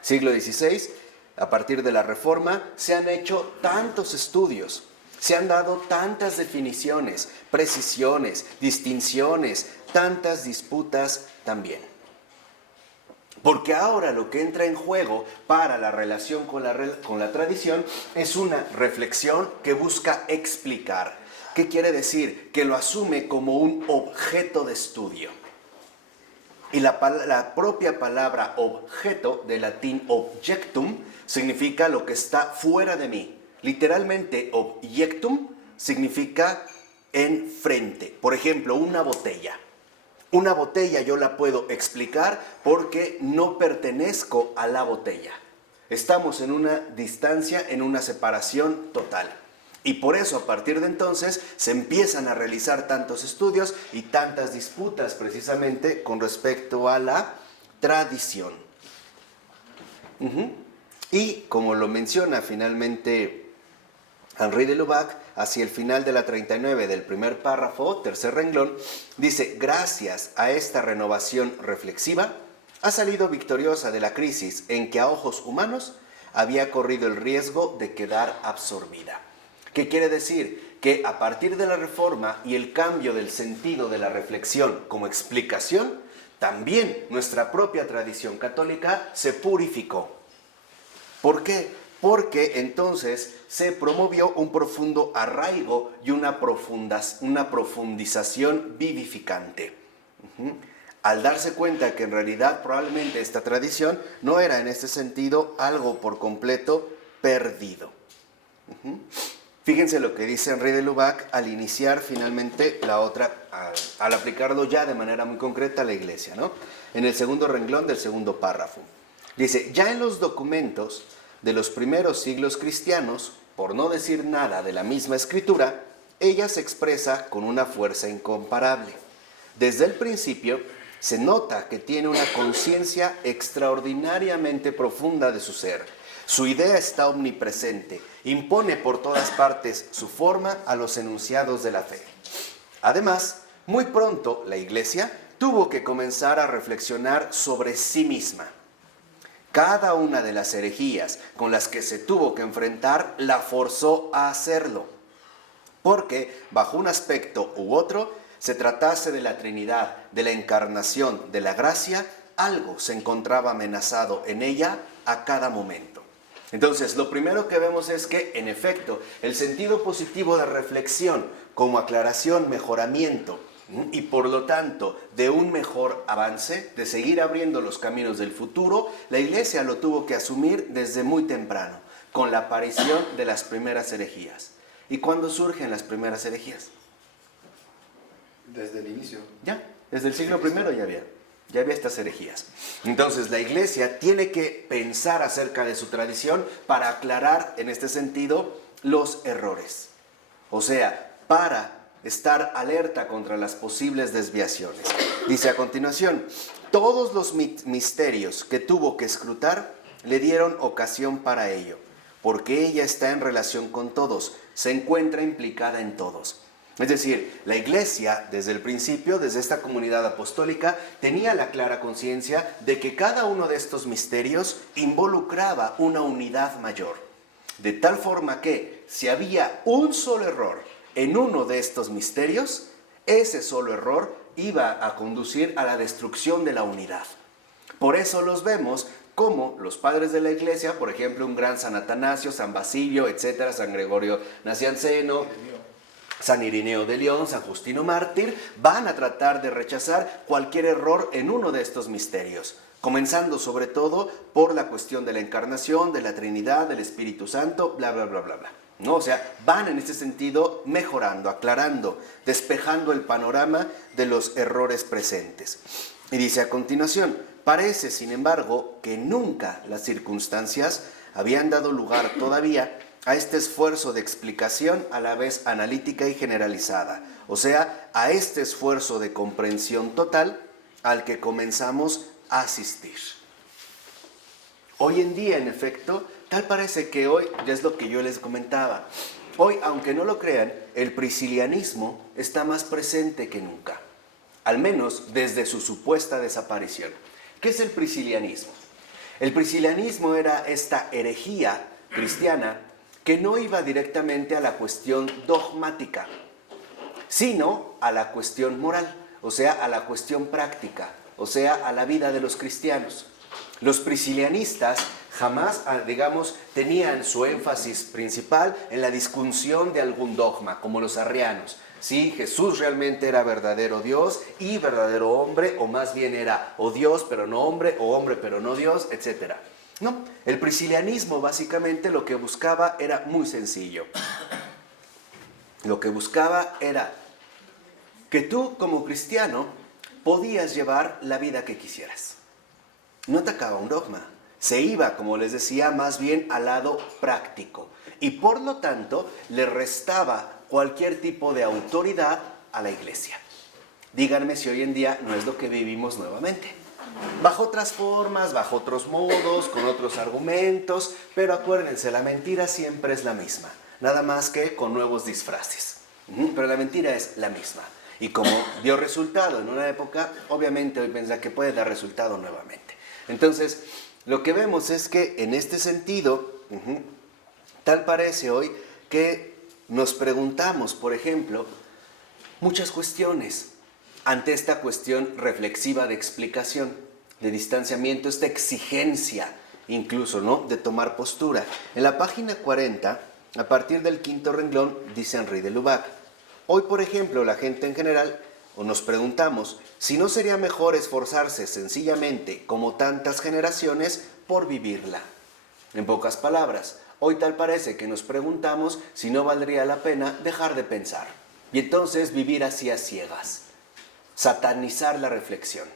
Siglo XVI, a partir de la Reforma, se han hecho tantos estudios Se han dado tantas definiciones, precisiones, distinciones, tantas disputas también. Porque ahora lo que entra en juego para la relación con la tradición es una reflexión que busca explicar. ¿Qué quiere decir? Que lo asume como un objeto de estudio. Y la propia palabra objeto, de latín objectum, significa lo que está fuera de mí. Literalmente, objectum significa enfrente. Por ejemplo, una botella. Una botella yo la puedo explicar porque no pertenezco a la botella. Estamos en una distancia, en una separación total. Y por eso a partir de entonces se empiezan a realizar tantos estudios y tantas disputas precisamente con respecto a la tradición. Y como lo menciona finalmente Henri de Lubac, hacia el final de la 39 del primer párrafo, tercer renglón, dice: gracias a esta renovación reflexiva, ha salido victoriosa de la crisis en que a ojos humanos había corrido el riesgo de quedar absorbida. ¿Qué quiere decir? Que a partir de la reforma y el cambio del sentido de la reflexión como explicación, también nuestra propia tradición católica se purificó. ¿Por qué? Porque entonces se promovió un profundo arraigo y una profundización vivificante. Al darse cuenta que en realidad probablemente esta tradición no era en este sentido algo por completo perdido. Fíjense lo que dice Henri de Lubac al iniciar finalmente la otra, al aplicarlo ya de manera muy concreta a la iglesia, ¿no? En el segundo renglón del segundo párrafo. Dice: ya en los documentos de los primeros siglos cristianos, por no decir nada de la misma escritura, ella se expresa con una fuerza incomparable. Desde el principio se nota que tiene una conciencia extraordinariamente profunda de su ser. Su idea está omnipresente, impone por todas partes su forma a los enunciados de la fe. Además, muy pronto la Iglesia tuvo que comenzar a reflexionar sobre sí misma. Cada una de las herejías con las que se tuvo que enfrentar la forzó a hacerlo, porque bajo un aspecto u otro, se tratase de la Trinidad, de la encarnación, de la gracia, algo se encontraba amenazado en ella a cada momento. Entonces, lo primero que vemos es que, en efecto, el sentido positivo de reflexión como aclaración, mejoramiento, y por lo tanto de un mejor avance, de seguir abriendo los caminos del futuro, la Iglesia lo tuvo que asumir desde muy temprano, con la aparición de las primeras herejías. ¿Y cuándo surgen las primeras herejías? Desde el inicio. Ya, desde el siglo I ya había estas herejías. Entonces la Iglesia tiene que pensar acerca de su tradición para aclarar en este sentido los errores. O sea, para estar alerta contra las posibles desviaciones. Dice a continuación: todos los misterios que tuvo que escrutar le dieron ocasión para ello, porque ella está en relación con todos, se encuentra implicada en todos. Es decir, la Iglesia desde el principio, desde esta comunidad apostólica, tenía la clara conciencia de que cada uno de estos misterios involucraba una unidad mayor. De tal forma que si había un solo error en uno de estos misterios, ese solo error iba a conducir a la destrucción de la unidad. Por eso los vemos como los padres de la Iglesia, por ejemplo, un gran San Atanasio, San Basilio, etcétera, San Gregorio Nacianceno, San Irineo de León, San Justino Mártir, van a tratar de rechazar cualquier error en uno de estos misterios, comenzando sobre todo por la cuestión de la encarnación, de la Trinidad, del Espíritu Santo, bla, bla, bla, bla, bla. ¿No? O sea, van en este sentido mejorando, aclarando, despejando el panorama de los errores presentes. Y dice a continuación: parece, sin embargo, que nunca las circunstancias habían dado lugar todavía a este esfuerzo de explicación a la vez analítica y generalizada, o sea, a este esfuerzo de comprensión total al que comenzamos a asistir. Hoy en día, en efecto, tal parece que hoy, ya es lo que yo les comentaba, hoy, aunque no lo crean, el priscilianismo está más presente que nunca, al menos desde su supuesta desaparición. ¿Qué es el priscilianismo? El priscilianismo era esta herejía cristiana que no iba directamente a la cuestión dogmática, sino a la cuestión moral, o sea, a la cuestión práctica, o sea, a la vida de los cristianos. Los priscilianistas jamás, digamos, tenían su énfasis principal en la discusión de algún dogma, como los arrianos. Si Jesús realmente era verdadero Dios y verdadero hombre, o más bien era o Dios pero no hombre, o hombre pero no Dios, etc. No, el priscilianismo básicamente lo que buscaba era muy sencillo. Lo que buscaba era que tú como cristiano podías llevar la vida que quisieras. No atacaba un dogma, se iba, como les decía, más bien al lado práctico y por lo tanto le restaba cualquier tipo de autoridad a la iglesia. Díganme si hoy en día no es lo que vivimos nuevamente. Bajo otras formas, bajo otros modos, con otros argumentos, pero acuérdense, la mentira siempre es la misma, nada más que con nuevos disfraces. Pero la mentira es la misma. Y como dio resultado en una época, obviamente hoy piensa que puede dar resultado nuevamente. Entonces, lo que vemos es que en este sentido, tal parece hoy que nos preguntamos, por ejemplo, muchas cuestiones ante esta cuestión reflexiva de explicación, de distanciamiento, esta exigencia incluso, ¿no?, de tomar postura. En la página 40, a partir del 5º renglón, dice Henri de Lubac: hoy, por ejemplo, la gente en general, o nos preguntamos, si no sería mejor esforzarse sencillamente, como tantas generaciones, por vivirla. En pocas palabras, hoy tal parece que nos preguntamos si no valdría la pena dejar de pensar, y entonces vivir así a ciegas. Satanizar la reflexión,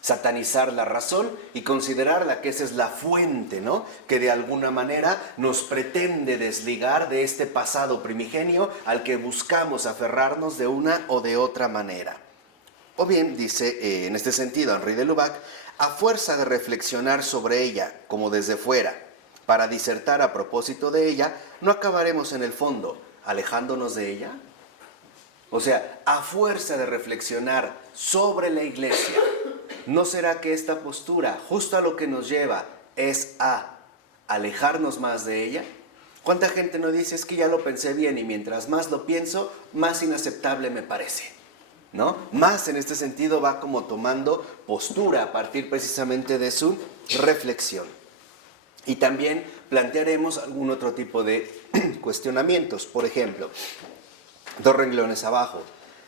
satanizar la razón y considerarla que esa es la fuente, ¿no?, que de alguna manera nos pretende desligar de este pasado primigenio al que buscamos aferrarnos de una o de otra manera. O bien, dice en este sentido Henri de Lubac, a fuerza de reflexionar sobre ella como desde fuera, para disertar a propósito de ella, ¿no acabaremos en el fondo alejándonos de ella? O sea, a fuerza de reflexionar sobre la iglesia, ¿no será que esta postura justo a lo que nos lleva es a alejarnos más de ella? ¿Cuánta gente no dice, es que ya lo pensé bien y mientras más lo pienso, más inaceptable me parece? ¿No? Más en este sentido va como tomando postura a partir precisamente de su reflexión. Y también plantearemos algún otro tipo de cuestionamientos. Por ejemplo, 2 renglones abajo,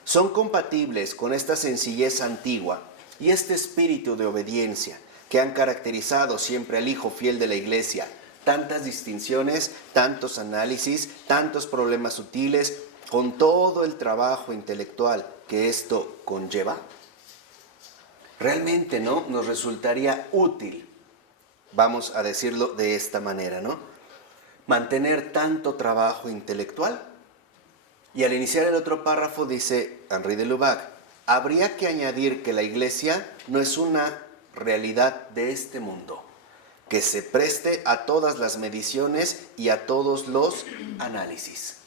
¿son compatibles con esta sencillez antigua y este espíritu de obediencia que han caracterizado siempre al hijo fiel de la iglesia tantas distinciones, tantos análisis, tantos problemas sutiles, con todo el trabajo intelectual que esto conlleva? Realmente, ¿no?, nos resultaría útil, vamos a decirlo de esta manera, ¿no?, mantener tanto trabajo intelectual. Y al iniciar el otro párrafo dice Henri de Lubac, habría que añadir que la iglesia no es una realidad de este mundo, que se preste a todas las mediciones y a todos los análisis.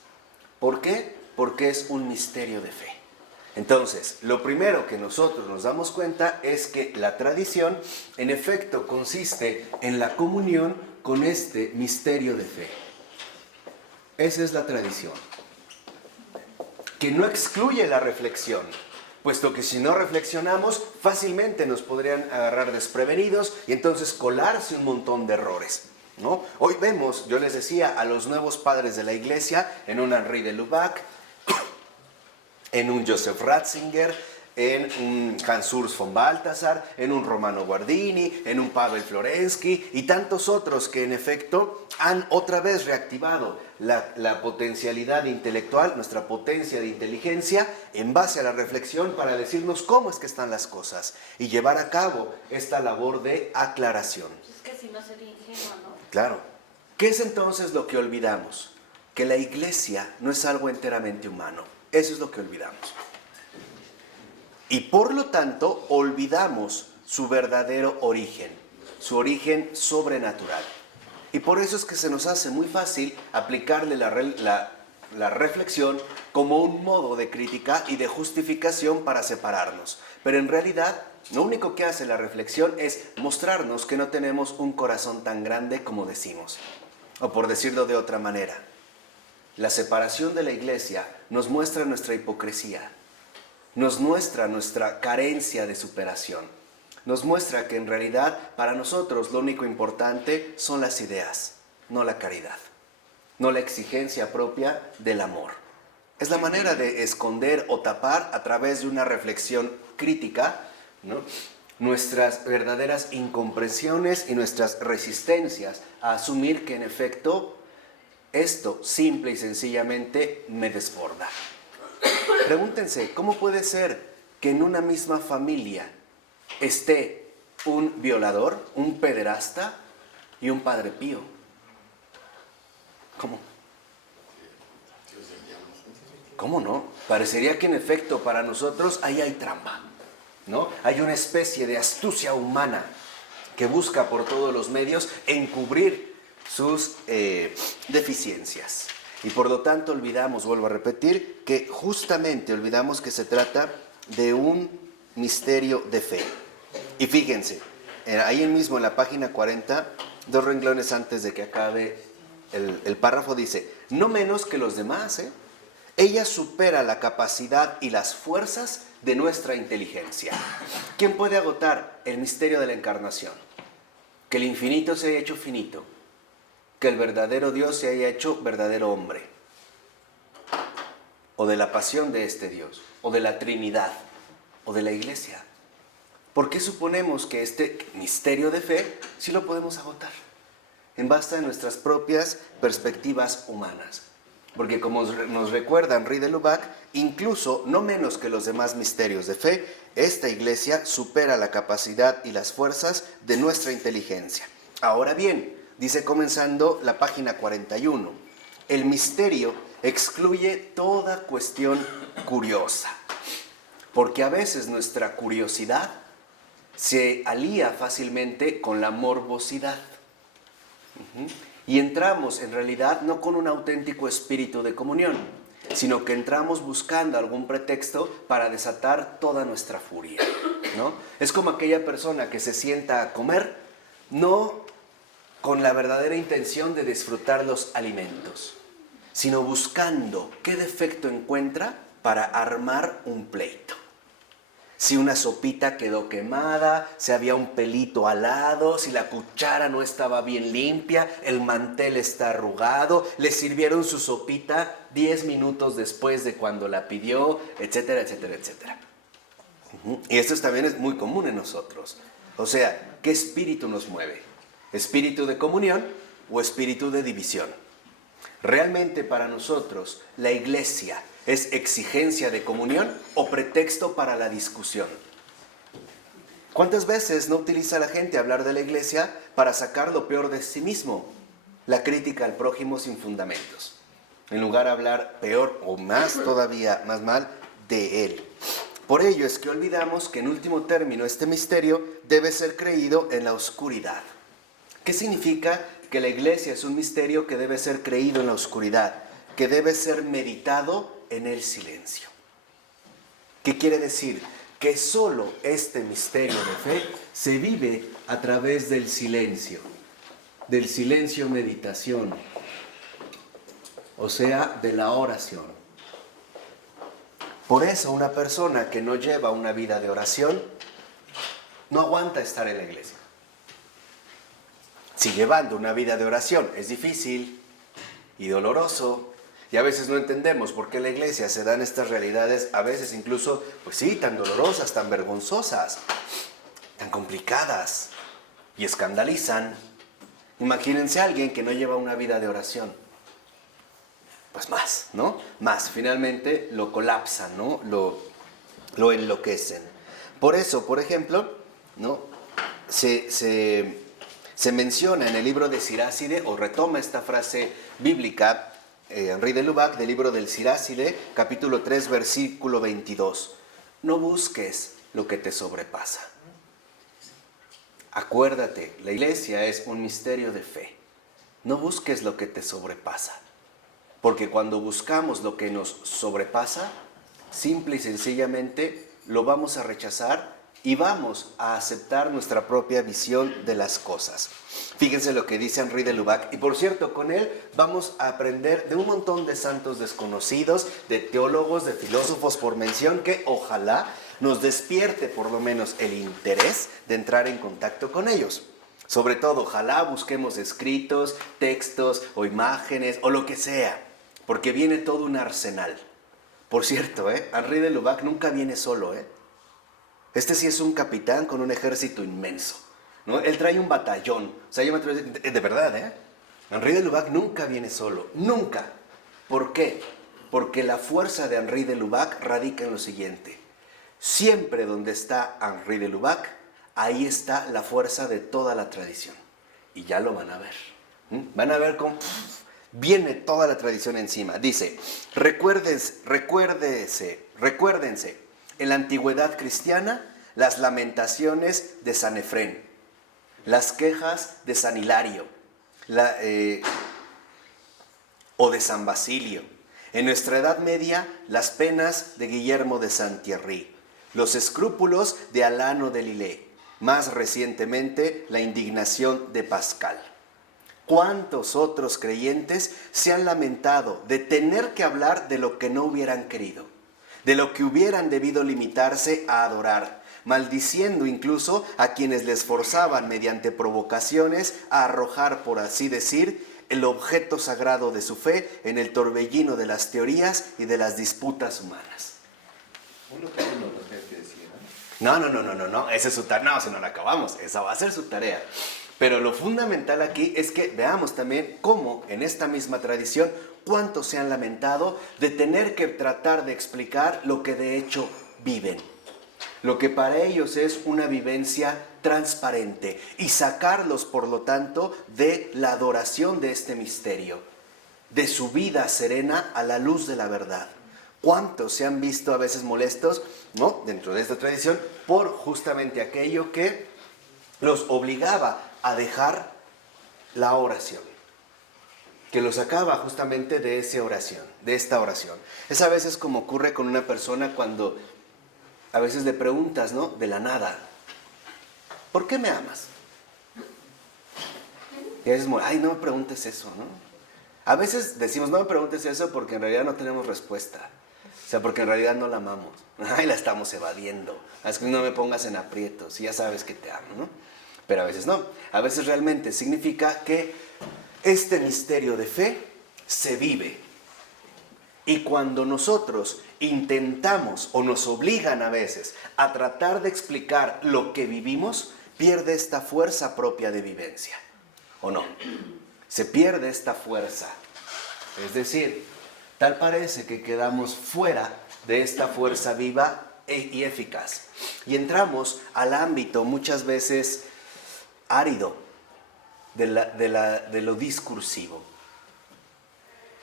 ¿Por qué? Porque es un misterio de fe. Entonces, lo primero que nosotros nos damos cuenta es que la tradición, en efecto, consiste en la comunión con este misterio de fe. Esa es la tradición, que no excluye la reflexión, puesto que si no reflexionamos, fácilmente nos podrían agarrar desprevenidos y entonces colarse un montón de errores, ¿no? Hoy vemos, yo les decía, a los nuevos padres de la iglesia en un Henri de Lubac, en un Joseph Ratzinger, en un Hans Urs von Balthasar, en un Romano Guardini, en un Pavel Florensky y tantos otros que en efecto han otra vez reactivado la potencialidad intelectual, nuestra potencia de inteligencia en base a la reflexión para decirnos cómo es que están las cosas y llevar a cabo esta labor de aclaración. Es que si no sería ingenuo, ¿no? Claro. ¿Qué es entonces lo que olvidamos? Que la iglesia no es algo enteramente humano. Eso es lo que olvidamos. Y por lo tanto, olvidamos su verdadero origen, su origen sobrenatural. Y por eso es que se nos hace muy fácil aplicarle la reflexión como un modo de crítica y de justificación para separarnos. Pero en realidad, lo único que hace la reflexión es mostrarnos que no tenemos un corazón tan grande como decimos. O por decirlo de otra manera, la separación de la iglesia nos muestra nuestra hipocresía, nos muestra nuestra carencia de superación, nos muestra que en realidad para nosotros lo único importante son las ideas, no la caridad, no la exigencia propia del amor. Es la manera de esconder o tapar a través de una reflexión crítica, ¿no?, nuestras verdaderas incomprensiones y nuestras resistencias a asumir que en efecto esto simple y sencillamente me desborda. Pregúntense, ¿cómo puede ser que en una misma familia esté un violador, un pederasta y un padre pío? ¿Cómo? ¿Cómo no? Parecería que en efecto para nosotros ahí hay trampa, ¿no? Hay una especie de astucia humana que busca por todos los medios encubrir sus deficiencias. Y por lo tanto olvidamos, vuelvo a repetir, que justamente olvidamos que se trata de un misterio de fe. Y fíjense, ahí mismo en la página 40, 2 renglones antes de que acabe el párrafo, dice: no menos que los demás, ella supera la capacidad y las fuerzas de nuestra inteligencia. ¿Quién puede agotar el misterio de la encarnación? Que el infinito se haya hecho finito, que el verdadero Dios se haya hecho verdadero hombre, o de la pasión de este Dios, o de la Trinidad, o de la Iglesia. ¿Por qué suponemos que este misterio de fe sí lo podemos agotar? En base a nuestras propias perspectivas humanas. Porque como nos recuerda Henri de Lubac, incluso no menos que los demás misterios de fe, esta iglesia supera la capacidad y las fuerzas de nuestra inteligencia. Ahora bien, dice comenzando la página 41, el misterio excluye toda cuestión curiosa, porque a veces nuestra curiosidad se alía fácilmente con la morbosidad. Y entramos en realidad no con un auténtico espíritu de comunión, sino que entramos buscando algún pretexto para desatar toda nuestra furia, ¿no? Es como aquella persona que se sienta a comer, no con la verdadera intención de disfrutar los alimentos, sino buscando qué defecto encuentra para armar un pleito. Si una sopita quedó quemada, si había un pelito al lado, si la cuchara no estaba bien limpia, el mantel está arrugado, le sirvieron su sopita 10 minutos después de cuando la pidió, etcétera, etcétera, etcétera. Y esto también es muy común en nosotros. O sea, ¿qué espíritu nos mueve? ¿Espíritu de comunión o espíritu de división? Realmente para nosotros la iglesia ¿es exigencia de comunión o pretexto para la discusión? ¿Cuántas veces no utiliza la gente hablar de la iglesia para sacar lo peor de sí mismo? La crítica al prójimo sin fundamentos, en lugar de hablar peor o más todavía, más mal, de él. Por ello es que olvidamos que en último término este misterio debe ser creído en la oscuridad. ¿Qué significa que la iglesia es un misterio que debe ser creído en la oscuridad, que debe ser meditado en el silencio? ¿Qué quiere decir? Que solo este misterio de fe se vive a través del silencio meditación, o sea, de la oración. Por eso una persona que no lleva una vida de oración no aguanta estar en la iglesia. Si llevando una vida de oración es difícil y doloroso, y a veces no entendemos por qué en la iglesia se dan estas realidades, a veces incluso, pues sí, tan dolorosas, tan vergonzosas, tan complicadas, y escandalizan. Imagínense a alguien que no lleva una vida de oración. Pues más, ¿no? Más, finalmente lo colapsan, ¿no? Lo enloquecen. Por eso, por ejemplo, ¿no?, se menciona en el libro de Siráside, o retoma esta frase bíblica, Henri de Lubac, del libro del Siráside, capítulo 3, versículo 22. No busques lo que te sobrepasa. Acuérdate, la iglesia es un misterio de fe. No busques lo que te sobrepasa. Porque cuando buscamos lo que nos sobrepasa, simple y sencillamente lo vamos a rechazar y vamos a aceptar nuestra propia visión de las cosas. Fíjense lo que dice Henri de Lubac, y por cierto, con él vamos a aprender de un montón de santos desconocidos, de teólogos, de filósofos por mención, que ojalá nos despierte por lo menos el interés de entrar en contacto con ellos. Sobre todo, ojalá busquemos escritos, textos o imágenes o lo que sea, porque viene todo un arsenal. Por cierto, Henri de Lubac nunca viene solo, Este sí es un capitán con un ejército inmenso, ¿no? Él trae un batallón, o sea, yo me atrevo a decir, de verdad, Henri de Lubac nunca viene solo, nunca. ¿Por qué? Porque la fuerza de Henri de Lubac radica en lo siguiente. Siempre donde está Henri de Lubac, ahí está la fuerza de toda la tradición. Y ya lo van a ver. Van a ver cómo viene toda la tradición encima. Dice, recuérdense, en la antigüedad cristiana, las lamentaciones de San Efrén, las quejas de San Hilario, o de San Basilio. En nuestra Edad Media, las penas de Guillermo de Saint-Thierry, los escrúpulos de Alano de Lillé, más recientemente la indignación de Pascal. ¿Cuántos otros creyentes se han lamentado de tener que hablar de lo que no hubieran querido, de lo que hubieran debido limitarse a adorar, maldiciendo incluso a quienes les forzaban mediante provocaciones a arrojar, por así decir, el objeto sagrado de su fe en el torbellino de las teorías y de las disputas humanas? No, esa es su tarea. No, si no la acabamos, esa va a ser su tarea. Pero lo fundamental aquí es que veamos también cómo en esta misma tradición, cuántos se han lamentado de tener que tratar de explicar lo que de hecho viven. Lo que para ellos es una vivencia transparente y sacarlos, por lo tanto, de la adoración de este misterio, de su vida serena a la luz de la verdad. ¿Cuántos se han visto a veces molestos, ¿no?, dentro de esta tradición por justamente aquello que los obligaba a dejar la oración, que los sacaba justamente de esa oración, de esta oración? Es a veces como ocurre con una persona cuando a veces le preguntas, ¿no?, de la nada, ¿por qué me amas? Y a veces, ay, no me preguntes eso, ¿no? A veces decimos, no me preguntes eso porque en realidad no tenemos respuesta. O sea, porque en realidad no la amamos. Ay, la estamos evadiendo. Es que no me pongas en aprietos, y ya sabes que te amo, ¿no? Pero a veces no. A veces realmente significa que este misterio de fe se vive. Y cuando nosotros intentamos o nos obligan a veces a tratar de explicar lo que vivimos, pierde esta fuerza propia de vivencia. ¿O no? Se pierde esta fuerza. Es decir, tal parece que quedamos fuera de esta fuerza viva y eficaz. Y entramos al ámbito muchas veces árido de lo discursivo.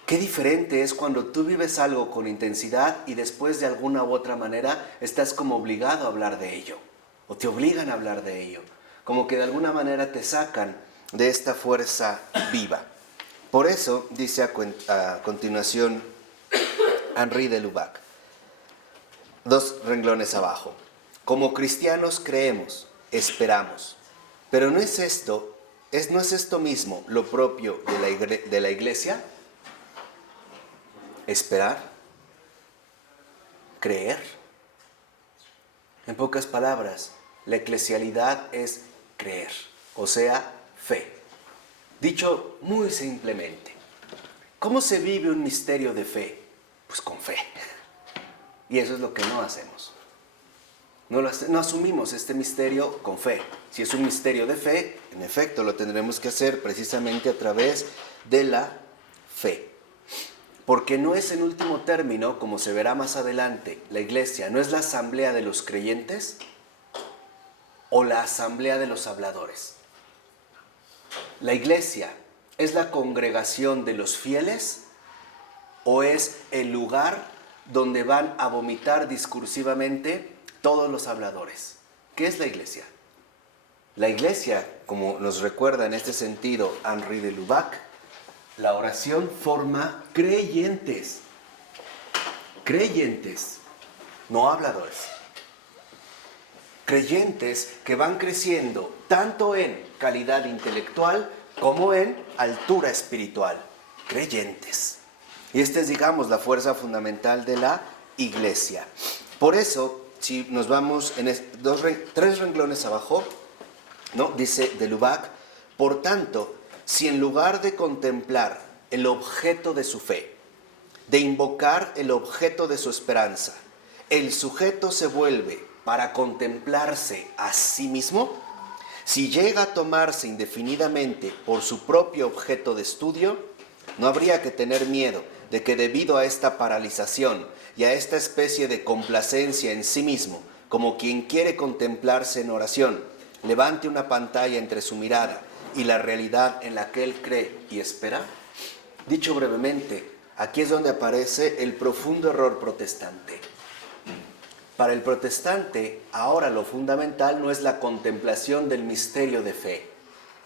Qué diferente es cuando tú vives algo con intensidad y después de alguna u otra manera estás como obligado a hablar de ello, o te obligan a hablar de ello, como que de alguna manera te sacan de esta fuerza viva. Por eso dice a continuación Henri de Lubac, 2 renglones abajo: como cristianos creemos, esperamos, pero ¿no es esto mismo lo propio de la iglesia? Esperar, creer. En pocas palabras, la eclesialidad es creer, o sea, fe. Dicho muy simplemente, ¿cómo se vive un misterio de fe? Pues con fe. Y eso es lo que no hacemos. No asumimos este misterio con fe. Si es un misterio de fe, en efecto, lo tendremos que hacer precisamente a través de la fe. Porque no es en último término, como se verá más adelante, la iglesia no es la asamblea de los creyentes o la asamblea de los habladores. La iglesia es la congregación de los fieles o es el lugar donde van a vomitar discursivamente todos los habladores. ¿Qué es la iglesia? La iglesia, como nos recuerda en este sentido Henri de Lubac, la oración forma creyentes, no habladores. Creyentes que van creciendo tanto en calidad intelectual como en altura espiritual. Creyentes. Y esta es, digamos, la fuerza fundamental de la iglesia. Por eso, si nos vamos en tres renglones abajo, ¿no? Dice de Lubac: por tanto, si en lugar de contemplar el objeto de su fe, de invocar el objeto de su esperanza, el sujeto se vuelve para contemplarse a sí mismo, si llega a tomarse indefinidamente por su propio objeto de estudio, no habría que tener miedo de que debido a esta paralización y a esta especie de complacencia en sí mismo, como quien quiere contemplarse en oración, levante una pantalla entre su mirada y la realidad en la que él cree y espera. Dicho brevemente, aquí es donde aparece el profundo error protestante. Para el protestante, ahora lo fundamental no es la contemplación del misterio de fe,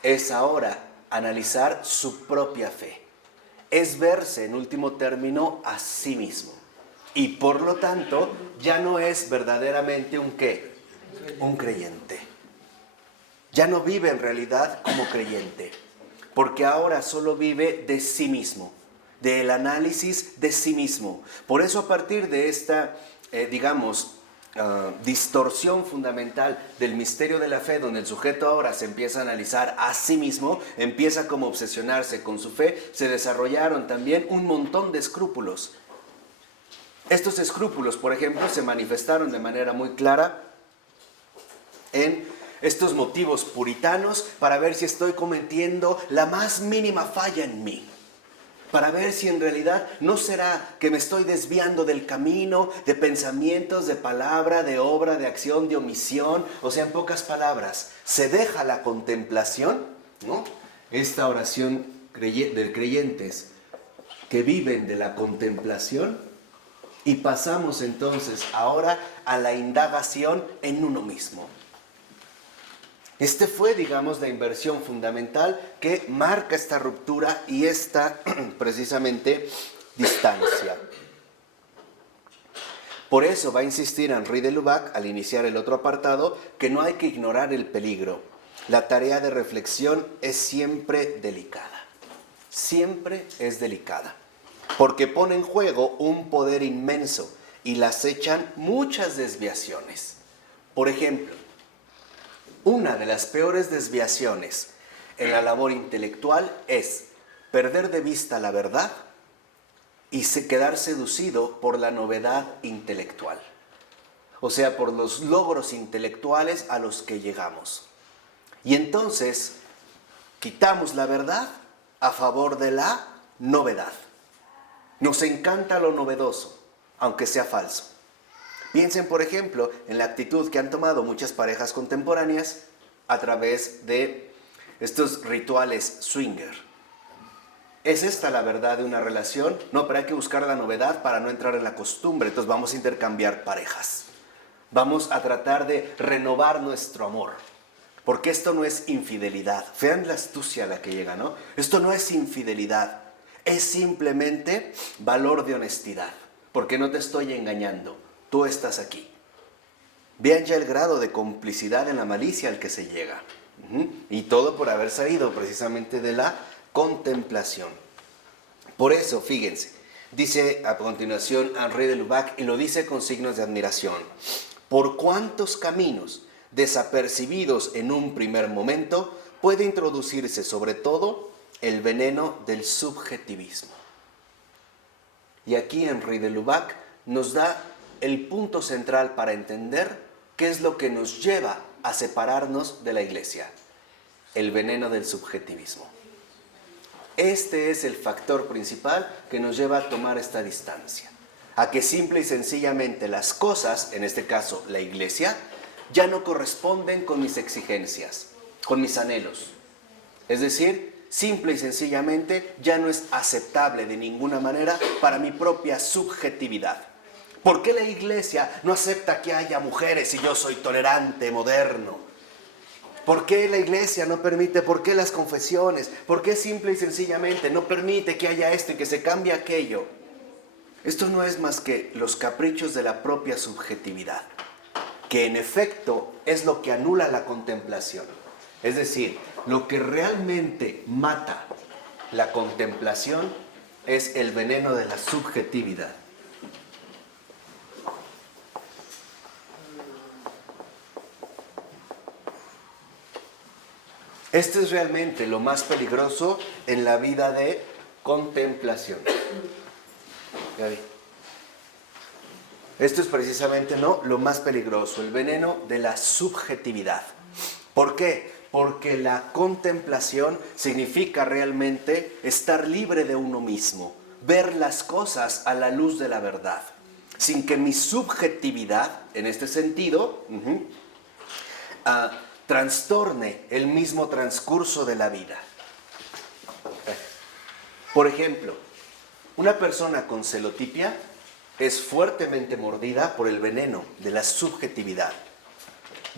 es ahora analizar su propia fe, es verse en último término a sí mismo. Y por lo tanto, ya no es verdaderamente un ¿qué? Un creyente. Ya no vive en realidad como creyente, porque ahora solo vive de sí mismo, del análisis de sí mismo. Por eso a partir de esta, distorsión fundamental del misterio de la fe, donde el sujeto ahora se empieza a analizar a sí mismo, empieza como a obsesionarse con su fe, se desarrollaron también un montón de escrúpulos. Estos escrúpulos, por ejemplo, se manifestaron de manera muy clara en estos motivos puritanos para ver si estoy cometiendo la más mínima falla en mí. Para ver si en realidad no será que me estoy desviando del camino, de pensamientos, de palabra, de obra, de acción, de omisión. O sea, en pocas palabras, se deja la contemplación, ¿no? Esta oración de creyentes que viven de la contemplación, y pasamos entonces ahora a la indagación en uno mismo. Este fue, digamos, la inversión fundamental que marca esta ruptura y esta, precisamente, distancia. Por eso va a insistir Henri de Lubac, al iniciar el otro apartado, que no hay que ignorar el peligro. La tarea de reflexión es siempre delicada. Siempre es delicada. Porque pone en juego un poder inmenso y la acechan muchas desviaciones. Por ejemplo, una de las peores desviaciones en la labor intelectual es perder de vista la verdad y quedar seducido por la novedad intelectual. O sea, por los logros intelectuales a los que llegamos. Y entonces quitamos la verdad a favor de la novedad. Nos encanta lo novedoso, aunque sea falso. Piensen, por ejemplo, en la actitud que han tomado muchas parejas contemporáneas a través de estos rituales swinger. ¿Es esta la verdad de una relación? No, pero hay que buscar la novedad para no entrar en la costumbre. Entonces vamos a intercambiar parejas. Vamos a tratar de renovar nuestro amor. Porque esto no es infidelidad. Vean la astucia a la que llega, ¿no? Esto no es infidelidad. Es simplemente valor de honestidad. Porque no te estoy engañando. Tú estás aquí. Vean ya el grado de complicidad en la malicia al que se llega. Y todo por haber salido precisamente de la contemplación. Por eso, fíjense, dice a continuación Henri de Lubac, y lo dice con signos de admiración: por cuántos caminos desapercibidos en un primer momento puede introducirse sobre todo el veneno del subjetivismo. Y aquí Henri de Lubac nos da el punto central para entender qué es lo que nos lleva a separarnos de la iglesia: el veneno del subjetivismo. Este es el factor principal que nos lleva a tomar esta distancia, a que simple y sencillamente las cosas, en este caso la iglesia, ya no corresponden con mis exigencias, con mis anhelos. Es decir, simple y sencillamente ya no es aceptable de ninguna manera para mi propia subjetividad. ¿Por qué la iglesia no acepta que haya mujeres si yo soy tolerante, moderno? ¿Por qué la iglesia no permite? ¿Por qué las confesiones? ¿Por qué simple y sencillamente no permite que haya esto y que se cambie aquello? Esto no es más que los caprichos de la propia subjetividad. que en efecto es lo que anula la contemplación. Es decir, lo que realmente mata la contemplación es el veneno de la subjetividad. Este es realmente lo más peligroso en la vida de contemplación. Gaby. Esto es precisamente lo más peligroso, el veneno de la subjetividad. ¿Por qué? Porque la contemplación significa realmente estar libre de uno mismo, ver las cosas a la luz de la verdad, sin que mi subjetividad, en este sentido, trastorne el mismo transcurso de la vida. Por ejemplo, una persona con celotipia es fuertemente mordida por el veneno de la subjetividad.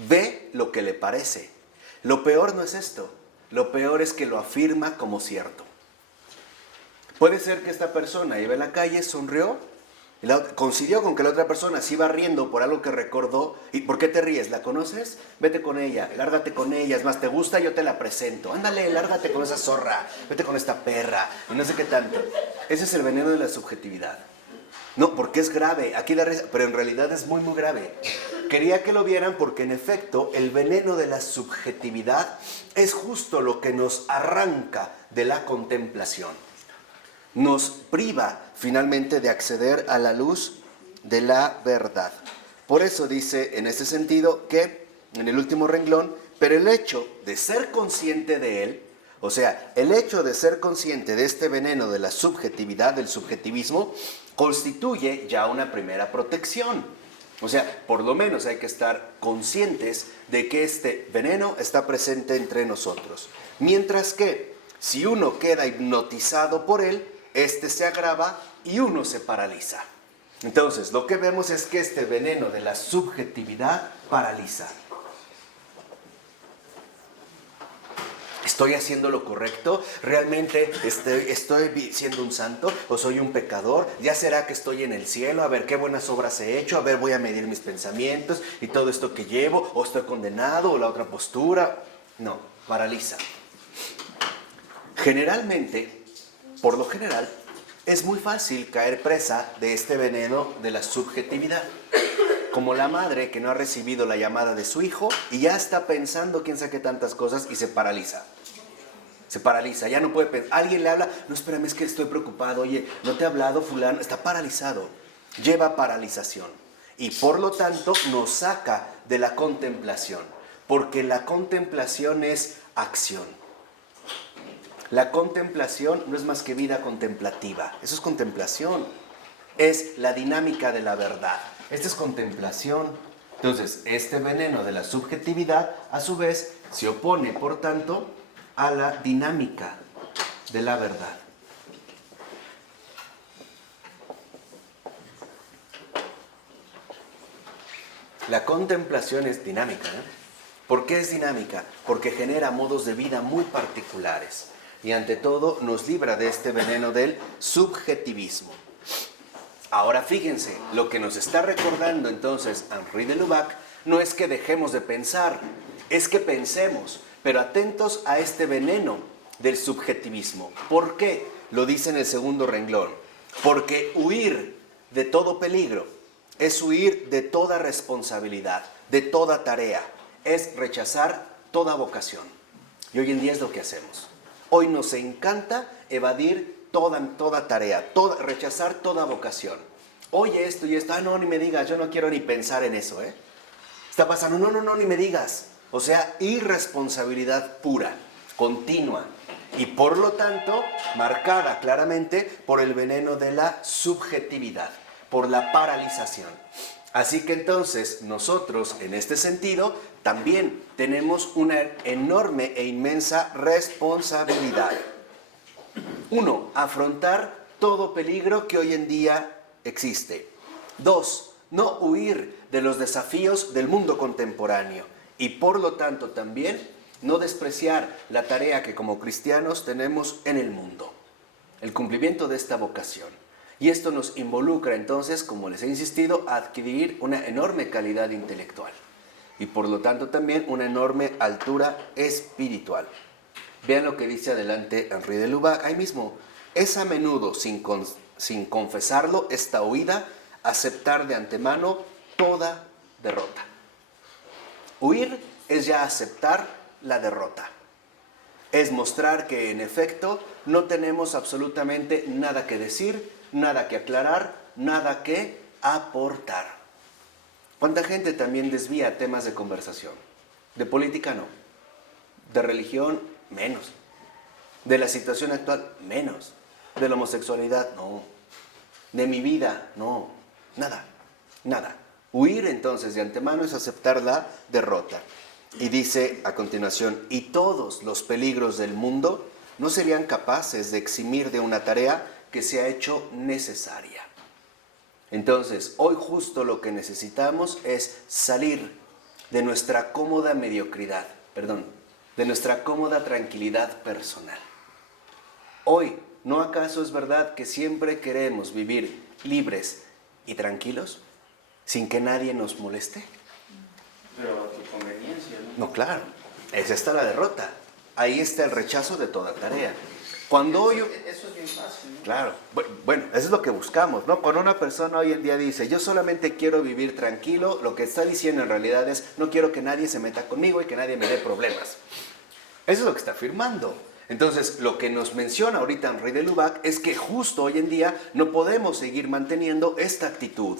Ve lo que le parece. Lo peor no es esto. Lo peor es que lo afirma como cierto. Puede ser que esta persona iba en la calle, sonrió, coincidió con que la otra persona se iba riendo por algo que recordó. ¿Y por qué te ríes? ¿La conoces? Vete con ella, lárgate con ella. Es más, ¿te gusta? Yo te la presento. Ándale, lárgate con esa zorra, vete con esta perra, y no sé qué tanto. Ese es el veneno de la subjetividad. No, porque es grave, aquí da risa, pero en realidad es muy, muy grave. Quería que lo vieran porque en efecto el veneno de la subjetividad es justo lo que nos arranca de la contemplación. Nos priva finalmente de acceder a la luz de la verdad. Por eso dice en ese sentido que en el último renglón, pero el hecho de ser consciente de él, o sea, el hecho de ser consciente de este veneno de la subjetividad, del subjetivismo, constituye ya una primera protección. O sea, por lo menos hay que estar conscientes de que este veneno está presente entre nosotros. Mientras que, si uno queda hipnotizado por él, este se agrava y uno se paraliza. Entonces, lo que vemos es que este veneno de la subjetividad paraliza. ¿Estoy haciendo lo correcto? ¿Realmente estoy siendo un santo o soy un pecador? ¿Ya será que estoy en el cielo? A ver, ¿qué buenas obras he hecho? A ver, voy a medir mis pensamientos y todo esto que llevo. ¿O estoy condenado? ¿O la otra postura? No, paraliza. Generalmente, por lo general, es muy fácil caer presa de este veneno de la subjetividad. Como la madre que no ha recibido la llamada de su hijo y ya está pensando quién sabe qué tantas cosas y se paraliza. Se paraliza, ya no puede pensar. Alguien le habla, no, espérame, es que estoy preocupado. Oye, ¿no te ha hablado fulano? Está paralizado. Lleva paralización. Y por lo tanto nos saca de la contemplación. Porque la contemplación es acción. La contemplación no es más que vida contemplativa. Eso es contemplación. Es la dinámica de la verdad. Esta es contemplación. Entonces, este veneno de la subjetividad, a su vez, se opone, por tanto, a la dinámica de la verdad. La contemplación es dinámica, ¿no? ¿Por qué es dinámica? Porque genera modos de vida muy particulares. Y ante todo, nos libra de este veneno del subjetivismo. Ahora fíjense, lo que nos está recordando entonces Henri de Lubac no es que dejemos de pensar, es que pensemos, pero atentos a este veneno del subjetivismo. ¿Por qué? Lo dice en el segundo renglón. Porque huir de todo peligro es huir de toda responsabilidad, de toda tarea, es rechazar toda vocación. Y hoy en día es lo que hacemos. Hoy nos encanta evadir toda tarea, rechazar toda vocación. Oye esto y esto, no, ni me digas, yo no quiero ni pensar en eso, ¿eh? Está pasando, no, ni me digas. O sea, irresponsabilidad pura, continua. Y por lo tanto, marcada claramente por el veneno de la subjetividad, por la paralización. Así que entonces, nosotros, en este sentido, también tenemos una enorme e inmensa responsabilidad. 1. Afrontar todo peligro que hoy en día existe. 2. No huir de los desafíos del mundo contemporáneo. Y por lo tanto también no despreciar la tarea que como cristianos tenemos en el mundo. El cumplimiento de esta vocación. Y esto nos involucra entonces, como les he insistido, a adquirir una enorme calidad intelectual y por lo tanto también una enorme altura espiritual. Vean lo que dice adelante Henri de Lubac, ahí mismo. Es a menudo, sin confesarlo, esta huida, aceptar de antemano toda derrota. Huir es ya aceptar la derrota. Es mostrar que en efecto no tenemos absolutamente nada que decir, nada que aclarar, nada que aportar. ¿Cuánta gente también desvía temas de conversación? De política no. De religión menos. De la situación actual menos. De la homosexualidad no. De mi vida no. Nada. Nada. Huir entonces de antemano es aceptar la derrota. Y dice a continuación, y todos los peligros del mundo no serían capaces de eximir de una tarea que se ha hecho necesaria. Entonces, hoy justo lo que necesitamos es salir de nuestra cómoda mediocridad, de nuestra cómoda tranquilidad personal. Hoy, ¿no acaso es verdad que siempre queremos vivir libres y tranquilos, sin que nadie nos moleste? Pero a tu conveniencia, ¿no? No, claro, esa está la derrota. Ahí está el rechazo de toda tarea. Cuando yo... Eso es bien fácil, ¿no? Claro, bueno, eso es lo que buscamos, ¿no? Cuando una persona hoy en día dice, yo solamente quiero vivir tranquilo, lo que está diciendo en realidad es, no quiero que nadie se meta conmigo y que nadie me dé problemas. Eso es lo que está afirmando. Entonces, lo que nos menciona ahorita Henri de Lubac es que justo hoy en día no podemos seguir manteniendo esta actitud.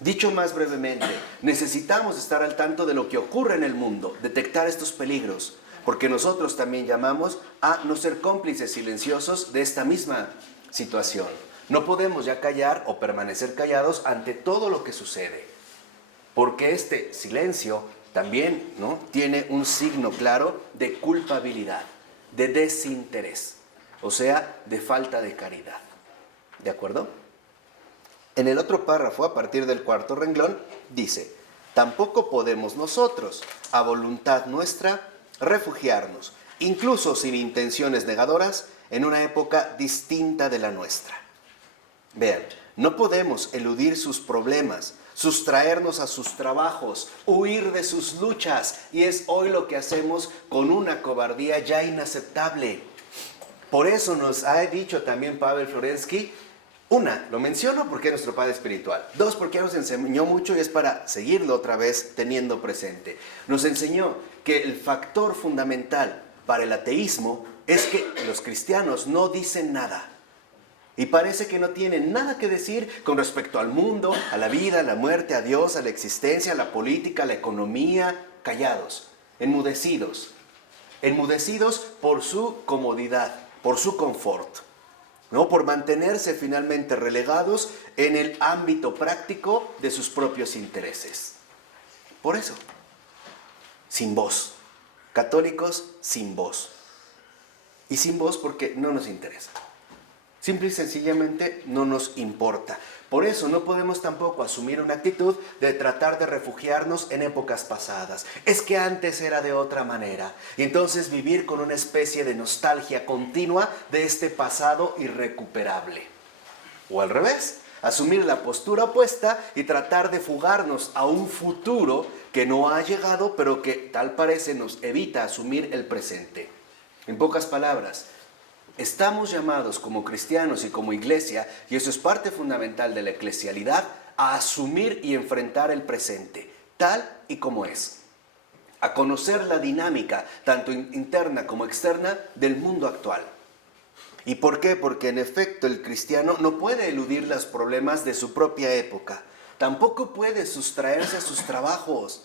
Dicho más brevemente, necesitamos estar al tanto de lo que ocurre en el mundo, detectar estos peligros, porque nosotros también llamamos a no ser cómplices silenciosos de esta misma situación. No podemos ya callar o permanecer callados ante todo lo que sucede, porque este silencio también, ¿no?, tiene un signo claro de culpabilidad, de desinterés, o sea, de falta de caridad. ¿De acuerdo? En el otro párrafo, a partir del cuarto renglón, dice, tampoco podemos nosotros, a voluntad nuestra, refugiarnos, incluso sin intenciones negadoras, en una época distinta de la nuestra. Vean, no podemos eludir sus problemas, sustraernos a sus trabajos, huir de sus luchas, y es hoy lo que hacemos con una cobardía ya inaceptable. Por eso nos ha dicho también Pavel Florensky, una, lo menciono porque es nuestro padre espiritual. Dos, porque nos enseñó mucho y es para seguirlo otra vez teniendo presente. Nos enseñó que el factor fundamental para el ateísmo es que los cristianos no dicen nada. Y parece que no tienen nada que decir con respecto al mundo, a la vida, a la muerte, a Dios, a la existencia, a la política, a la economía. Callados, enmudecidos. Enmudecidos por su comodidad, por su confort, ¿no? Por mantenerse finalmente relegados en el ámbito práctico de sus propios intereses. Por eso, sin voz. Católicos sin voz. Y sin voz porque no nos interesa. Simple y sencillamente no nos importa. Por eso no podemos tampoco asumir una actitud de tratar de refugiarnos en épocas pasadas. Es que antes era de otra manera. Y entonces vivir con una especie de nostalgia continua de este pasado irrecuperable. O al revés, asumir la postura opuesta y tratar de fugarnos a un futuro que no ha llegado, pero que tal parece nos evita asumir el presente. En pocas palabras, estamos llamados como cristianos y como iglesia, y eso es parte fundamental de la eclesialidad, a asumir y enfrentar el presente, tal y como es. A conocer la dinámica, tanto interna como externa, del mundo actual. ¿Y por qué? Porque en efecto el cristiano no puede eludir los problemas de su propia época. Tampoco puede sustraerse a sus trabajos.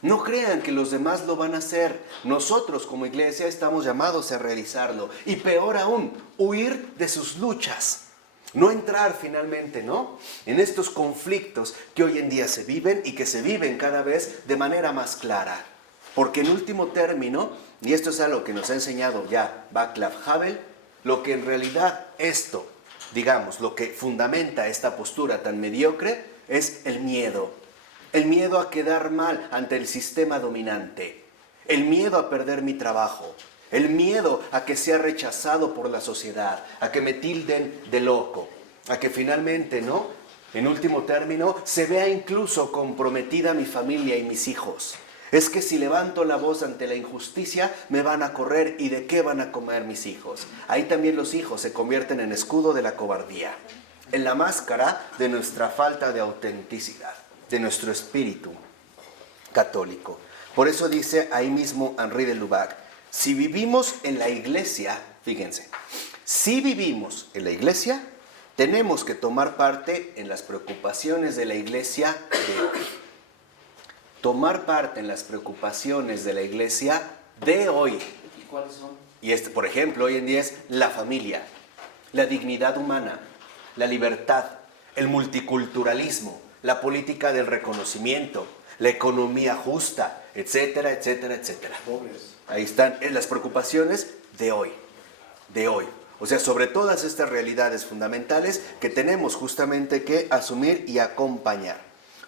No crean que los demás lo van a hacer. Nosotros como iglesia estamos llamados a realizarlo. Y peor aún, huir de sus luchas. No entrar finalmente, ¿no?, en estos conflictos que hoy en día se viven y que se viven cada vez de manera más clara. Porque en último término, y esto es algo que nos ha enseñado ya Václav Havel, lo que en realidad esto, digamos, lo que fundamenta esta postura tan mediocre es el miedo. El miedo a quedar mal ante el sistema dominante. El miedo a perder mi trabajo. El miedo a que sea rechazado por la sociedad, a que me tilden de loco. a que finalmente, ¿no? En último término, se vea incluso comprometida mi familia y mis hijos. Es que si levanto la voz ante la injusticia, me van a correr, ¿y de qué van a comer mis hijos? Ahí también los hijos se convierten en escudo de la cobardía, en la máscara de nuestra falta de autenticidad, de nuestro espíritu católico. Por eso dice ahí mismo Henri de Lubac, si vivimos en la iglesia, fíjense, si vivimos en la iglesia, tenemos que tomar parte en las preocupaciones de la iglesia de hoy. Tomar parte en las preocupaciones de la iglesia de hoy. ¿Y cuáles son? Y por ejemplo, hoy en día es la familia, la dignidad humana, la libertad, el multiculturalismo, la política del reconocimiento, la economía justa, etcétera, etcétera, etcétera. Pobres. Ahí están las preocupaciones de hoy, de hoy. O sea, sobre todas estas realidades fundamentales que tenemos justamente que asumir y acompañar.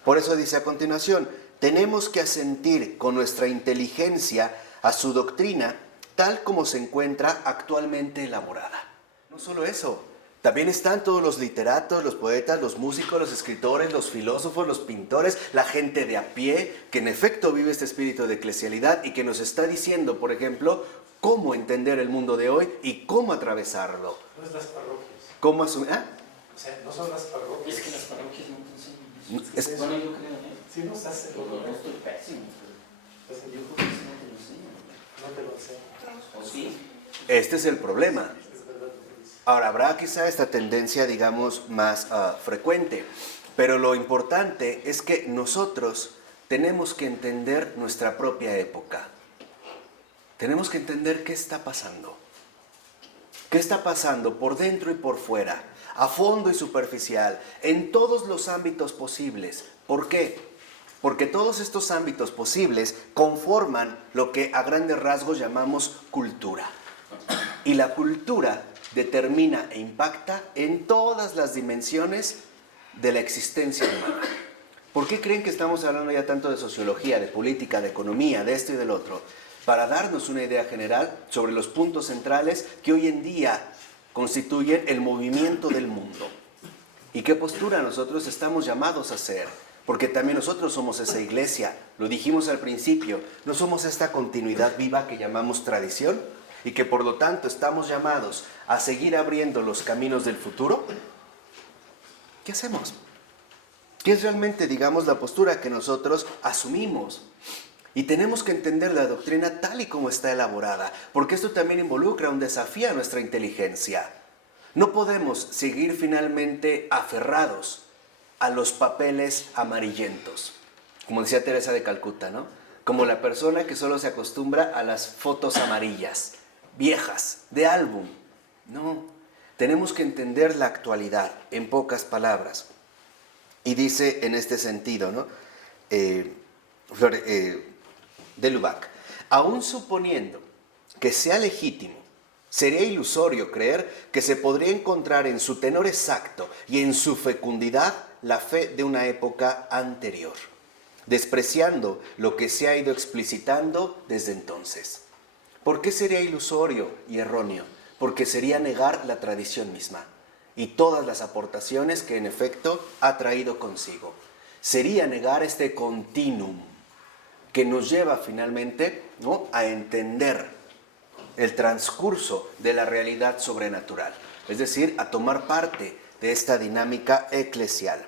Por eso dice a continuación, tenemos que asentir con nuestra inteligencia a su doctrina tal como se encuentra actualmente elaborada. No solo eso, también están todos los literatos, los poetas, los músicos, los escritores, los filósofos, los pintores, la gente de a pie, que en efecto vive este espíritu de eclesialidad y que nos está diciendo, por ejemplo, cómo entender el mundo de hoy y cómo atravesarlo. No es las parroquias. ¿Cómo asumir? O sea, no son las parroquias. Es que las parroquias no te enseñan. Es- Bueno, yo creo, ¿eh? Sí nos hacen. Yo estoy pésimo, Pues pero yo creo que eso no te lo enseñan. no te lo sé. ¿O sí? Este es el problema. Es verdad lo que dices. Ahora, habrá quizá esta tendencia, digamos, más frecuente, pero lo importante es que nosotros tenemos que entender nuestra propia época. Tenemos que entender qué está pasando. ¿Qué está pasando por dentro y por fuera? A fondo y superficial, en todos los ámbitos posibles. ¿Por qué? Porque todos estos ámbitos posibles conforman lo que a grandes rasgos llamamos cultura. Y la cultura determina e impacta en todas las dimensiones de la existencia humana. ¿Por qué creen que estamos hablando ya tanto de sociología, de política, de economía, de esto y del otro? Para darnos una idea general sobre los puntos centrales que hoy en día constituyen el movimiento del mundo. ¿Y qué postura nosotros estamos llamados a hacer? Porque también nosotros somos esa iglesia, lo dijimos al principio, no somos esta continuidad viva que llamamos tradición y que por lo tanto estamos llamados a seguir abriendo los caminos del futuro. ¿Qué hacemos? ¿Qué es realmente, digamos, la postura que nosotros asumimos? Y tenemos que entender la doctrina tal y como está elaborada, porque esto también involucra un desafío a nuestra inteligencia. No podemos seguir finalmente aferrados a los papeles amarillentos, como decía Teresa de Calcuta, ¿no? Como la persona que solo se acostumbra a las fotos amarillas, viejas, de álbum. No, tenemos que entender la actualidad, en pocas palabras. Y dice en este sentido, ¿no? De Lubac, aún suponiendo que sea legítimo, sería ilusorio creer que se podría encontrar en su tenor exacto y en su fecundidad la fe de una época anterior, despreciando lo que se ha ido explicitando desde entonces. ¿Por qué sería ilusorio y erróneo? Porque sería negar la tradición misma y todas las aportaciones que en efecto ha traído consigo. Sería negar este continuum que nos lleva finalmente, ¿no?, a entender el transcurso de la realidad sobrenatural, es decir, a tomar parte de esta dinámica eclesial.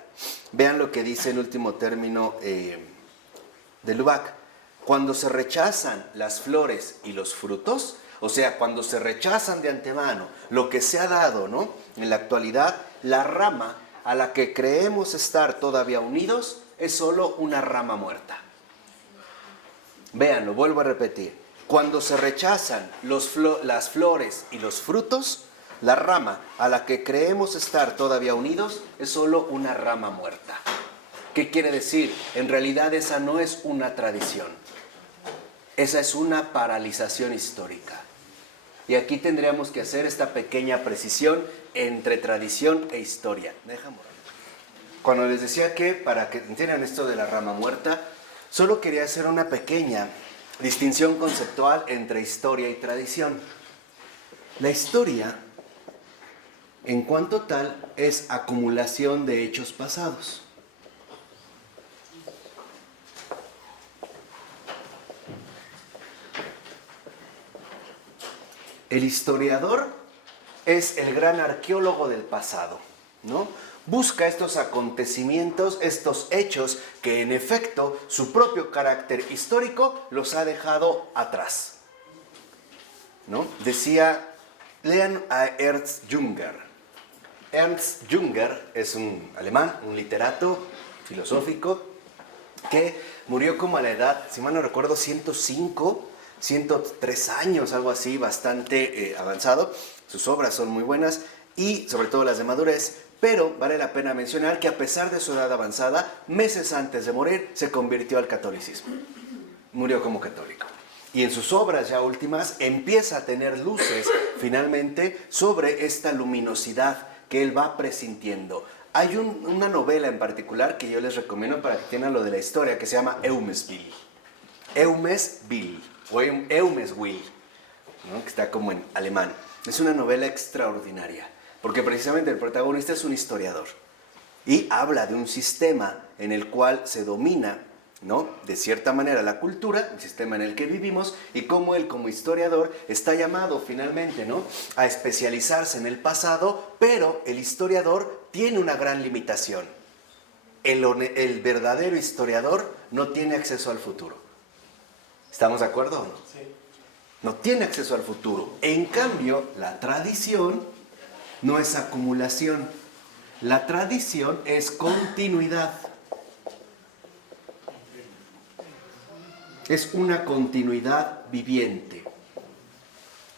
Vean lo que dice en último término de Lubac. Cuando se rechazan las flores y los frutos, o sea, cuando se rechazan de antemano lo que se ha dado, ¿no?, en la actualidad, la rama a la que creemos estar todavía unidos es solo una rama muerta. Vean, lo vuelvo a repetir. Cuando se rechazan las flores y los frutos, la rama a la que creemos estar todavía unidos es solo una rama muerta. ¿Qué quiere decir? En realidad esa no es una tradición. Esa es una paralización histórica. Y aquí tendríamos que hacer esta pequeña precisión entre tradición e historia. Cuando les decía que, para que entiendan esto de la rama muerta, solo quería hacer una pequeña distinción conceptual entre historia y tradición. La historia en cuanto tal es acumulación de hechos pasados. El historiador es el gran arqueólogo del pasado, ¿no? Busca estos acontecimientos, estos hechos que en efecto su propio carácter histórico los ha dejado atrás, ¿no? Decía, lean a Ernst Jünger. Ernst Jünger es un alemán, un literato filosófico que murió como a la edad, si mal no recuerdo, 105, 103 años, algo así, bastante avanzado. Sus obras son muy buenas y sobre todo las de madurez, pero vale la pena mencionar que a pesar de su edad avanzada, meses antes de morir se convirtió al catolicismo. Murió como católico. Y en sus obras ya últimas empieza a tener luces finalmente sobre esta luminosidad que él va presintiendo. Hay una novela en particular que yo les recomiendo para que tengan lo de la historia, que se llama Eumesville. Eumesville o Eumeswil, ¿no? Que está como en alemán. Es una novela extraordinaria, porque precisamente el protagonista es un historiador y habla de un sistema en el cual se domina, ¿no?, de cierta manera la cultura, el sistema en el que vivimos, y cómo él como historiador está llamado finalmente, ¿no?, a especializarse en el pasado, pero el historiador tiene una gran limitación. El verdadero historiador no tiene acceso al futuro. ¿Estamos de acuerdo o no? Sí. No tiene acceso al futuro. En cambio, la tradición no es acumulación. La tradición es continuidad. Es una continuidad viviente.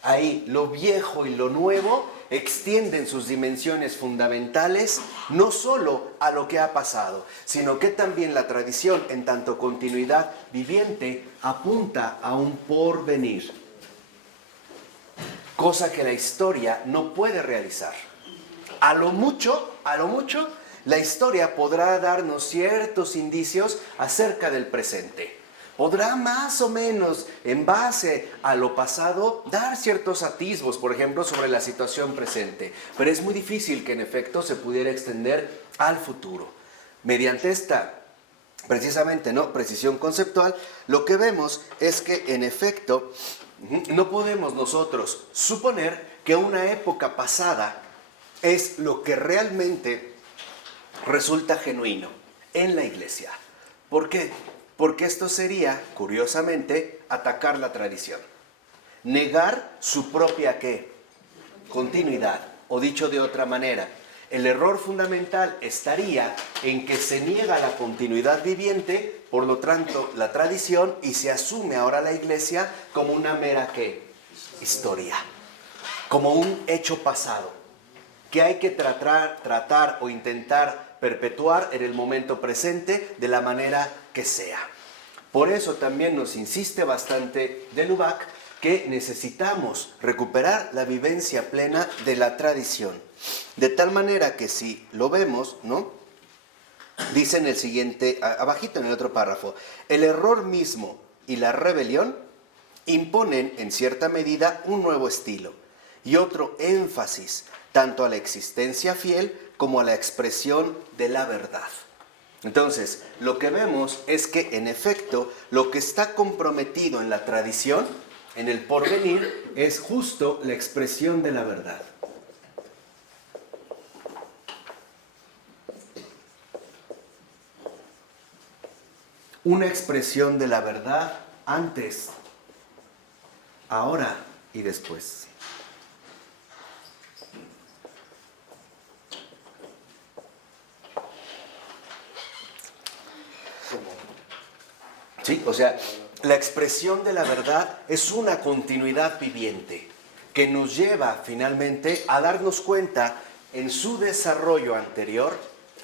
Ahí lo viejo y lo nuevo extienden sus dimensiones fundamentales no solo a lo que ha pasado, sino que también la tradición, en tanto continuidad viviente, apunta a un porvenir. Cosa que la historia no puede realizar. A lo mucho, la historia podrá darnos ciertos indicios acerca del presente. Podrá más o menos, en base a lo pasado, dar ciertos atisbos, por ejemplo, sobre la situación presente. Pero es muy difícil que en efecto se pudiera extender al futuro. Mediante esta, precisamente, ¿no?, precisión conceptual, lo que vemos es que en efecto no podemos nosotros suponer que una época pasada es lo que realmente resulta genuino en la Iglesia. ¿Por qué? Porque esto sería, curiosamente, atacar la tradición. Negar su propia, ¿qué?, continuidad. O dicho de otra manera, el error fundamental estaría en que se niega la continuidad viviente, por lo tanto, la tradición, y se asume ahora la Iglesia como una mera, ¿qué?, historia. Como un hecho pasado, que hay que tratar o intentar perpetuar en el momento presente de la manera que sea. Por eso también nos insiste bastante de Lubac que necesitamos recuperar la vivencia plena de la tradición. De tal manera que si lo vemos, ¿no?, dice en el siguiente, abajito en el otro párrafo, el error mismo y la rebelión imponen en cierta medida un nuevo estilo y otro énfasis tanto a la existencia fiel como a la expresión de la verdad. Entonces, lo que vemos es que, en efecto, lo que está comprometido en la tradición, en el porvenir, es justo la expresión de la verdad. Una expresión de la verdad antes, ahora y después. Sí, o sea, la expresión de la verdad es una continuidad viviente que nos lleva finalmente a darnos cuenta en su desarrollo anterior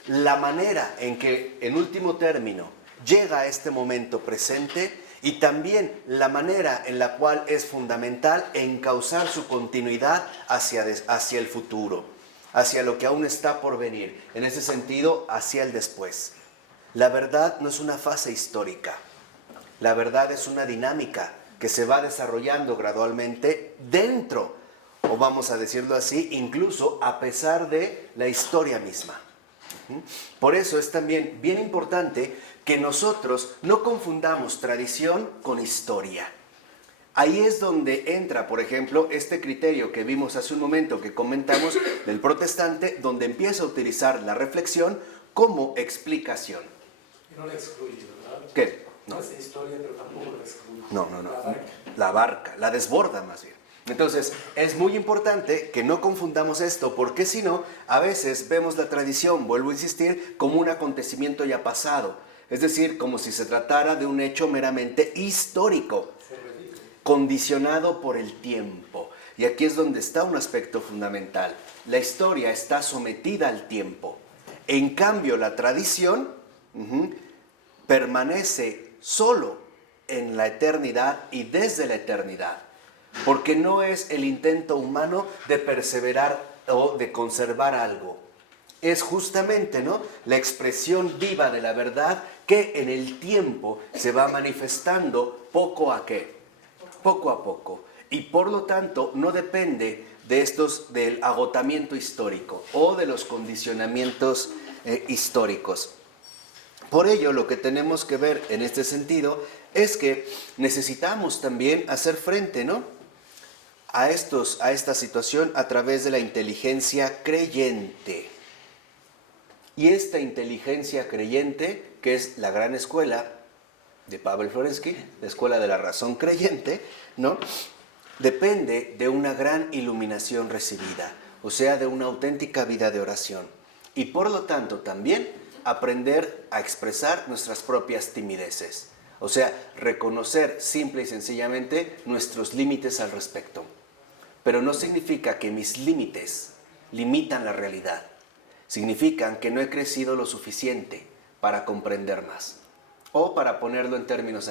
la manera en que, en último término, llega a este momento presente y también la manera en la cual es fundamental encauzar su continuidad hacia el futuro, hacia lo que aún está por venir, en ese sentido, hacia el después. La verdad no es una fase histórica. La verdad es una dinámica que se va desarrollando gradualmente dentro o vamos a decirlo así, incluso a pesar de la historia misma. Por eso es también bien importante que nosotros no confundamos tradición con historia. Ahí es donde entra, por ejemplo, este criterio que vimos hace un momento, que comentamos, del protestante, donde empieza a utilizar la reflexión como explicación. Y no la excluye, ¿verdad? ¿Qué? No es historia, pero tampoco la excluye. No. La abarca. La abarca, la desborda más bien. Entonces, es muy importante que no confundamos esto, porque si no, a veces vemos la tradición, vuelvo a insistir, como un acontecimiento ya pasado. Es decir, como si se tratara de un hecho meramente histórico, Se repite. condicionado por el tiempo. Y aquí es donde está un aspecto fundamental. La historia está sometida al tiempo. En cambio, la tradición permanece solo en la eternidad y desde la eternidad. Porque no es el intento humano de perseverar o de conservar algo. Es justamente, ¿no?, la expresión viva de la verdad que en el tiempo se va manifestando poco a poco. Y por lo tanto no depende del agotamiento histórico o de los condicionamientos históricos. Por ello, lo que tenemos que ver en este sentido es que necesitamos también hacer frente, ¿no?, a esta situación a través de la inteligencia creyente. Y esta inteligencia creyente, que es la gran escuela de Pavel Florensky, la escuela de la razón creyente, ¿no?, depende de una gran iluminación recibida, o sea, de una auténtica vida de oración. Y por lo tanto también aprender a expresar nuestras propias timideces, o sea, reconocer simple y sencillamente nuestros límites al respecto. Pero no significa que mis límites limitan la realidad. Significan que no he crecido lo suficiente para comprender más. O para ponerlo en términos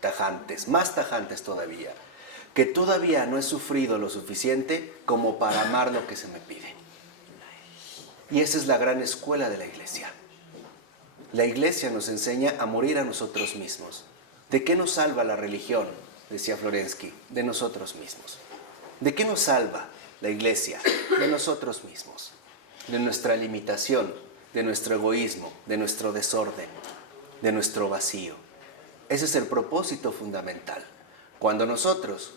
tajantes, más tajantes todavía, que todavía no he sufrido lo suficiente como para amar lo que se me pide. Y esa es la gran escuela de la Iglesia. La Iglesia nos enseña a morir a nosotros mismos. ¿De qué nos salva la religión?, decía Florensky, de nosotros mismos. ¿De qué nos salva la Iglesia? De nosotros mismos, de nuestra limitación, de nuestro egoísmo, de nuestro desorden, de nuestro vacío. Ese es el propósito fundamental. Cuando nosotros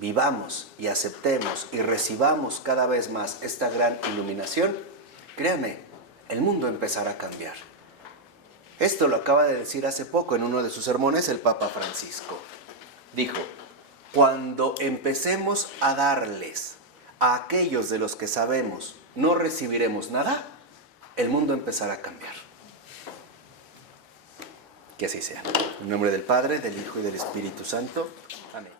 vivamos y aceptemos y recibamos cada vez más esta gran iluminación, créame, el mundo empezará a cambiar. Esto lo acaba de decir hace poco en uno de sus sermones el Papa Francisco. Dijo: cuando empecemos a darles a aquellos de los que sabemos no recibiremos nada, el mundo empezará a cambiar. Que así sea. En nombre del Padre, del Hijo y del Espíritu Santo. Amén.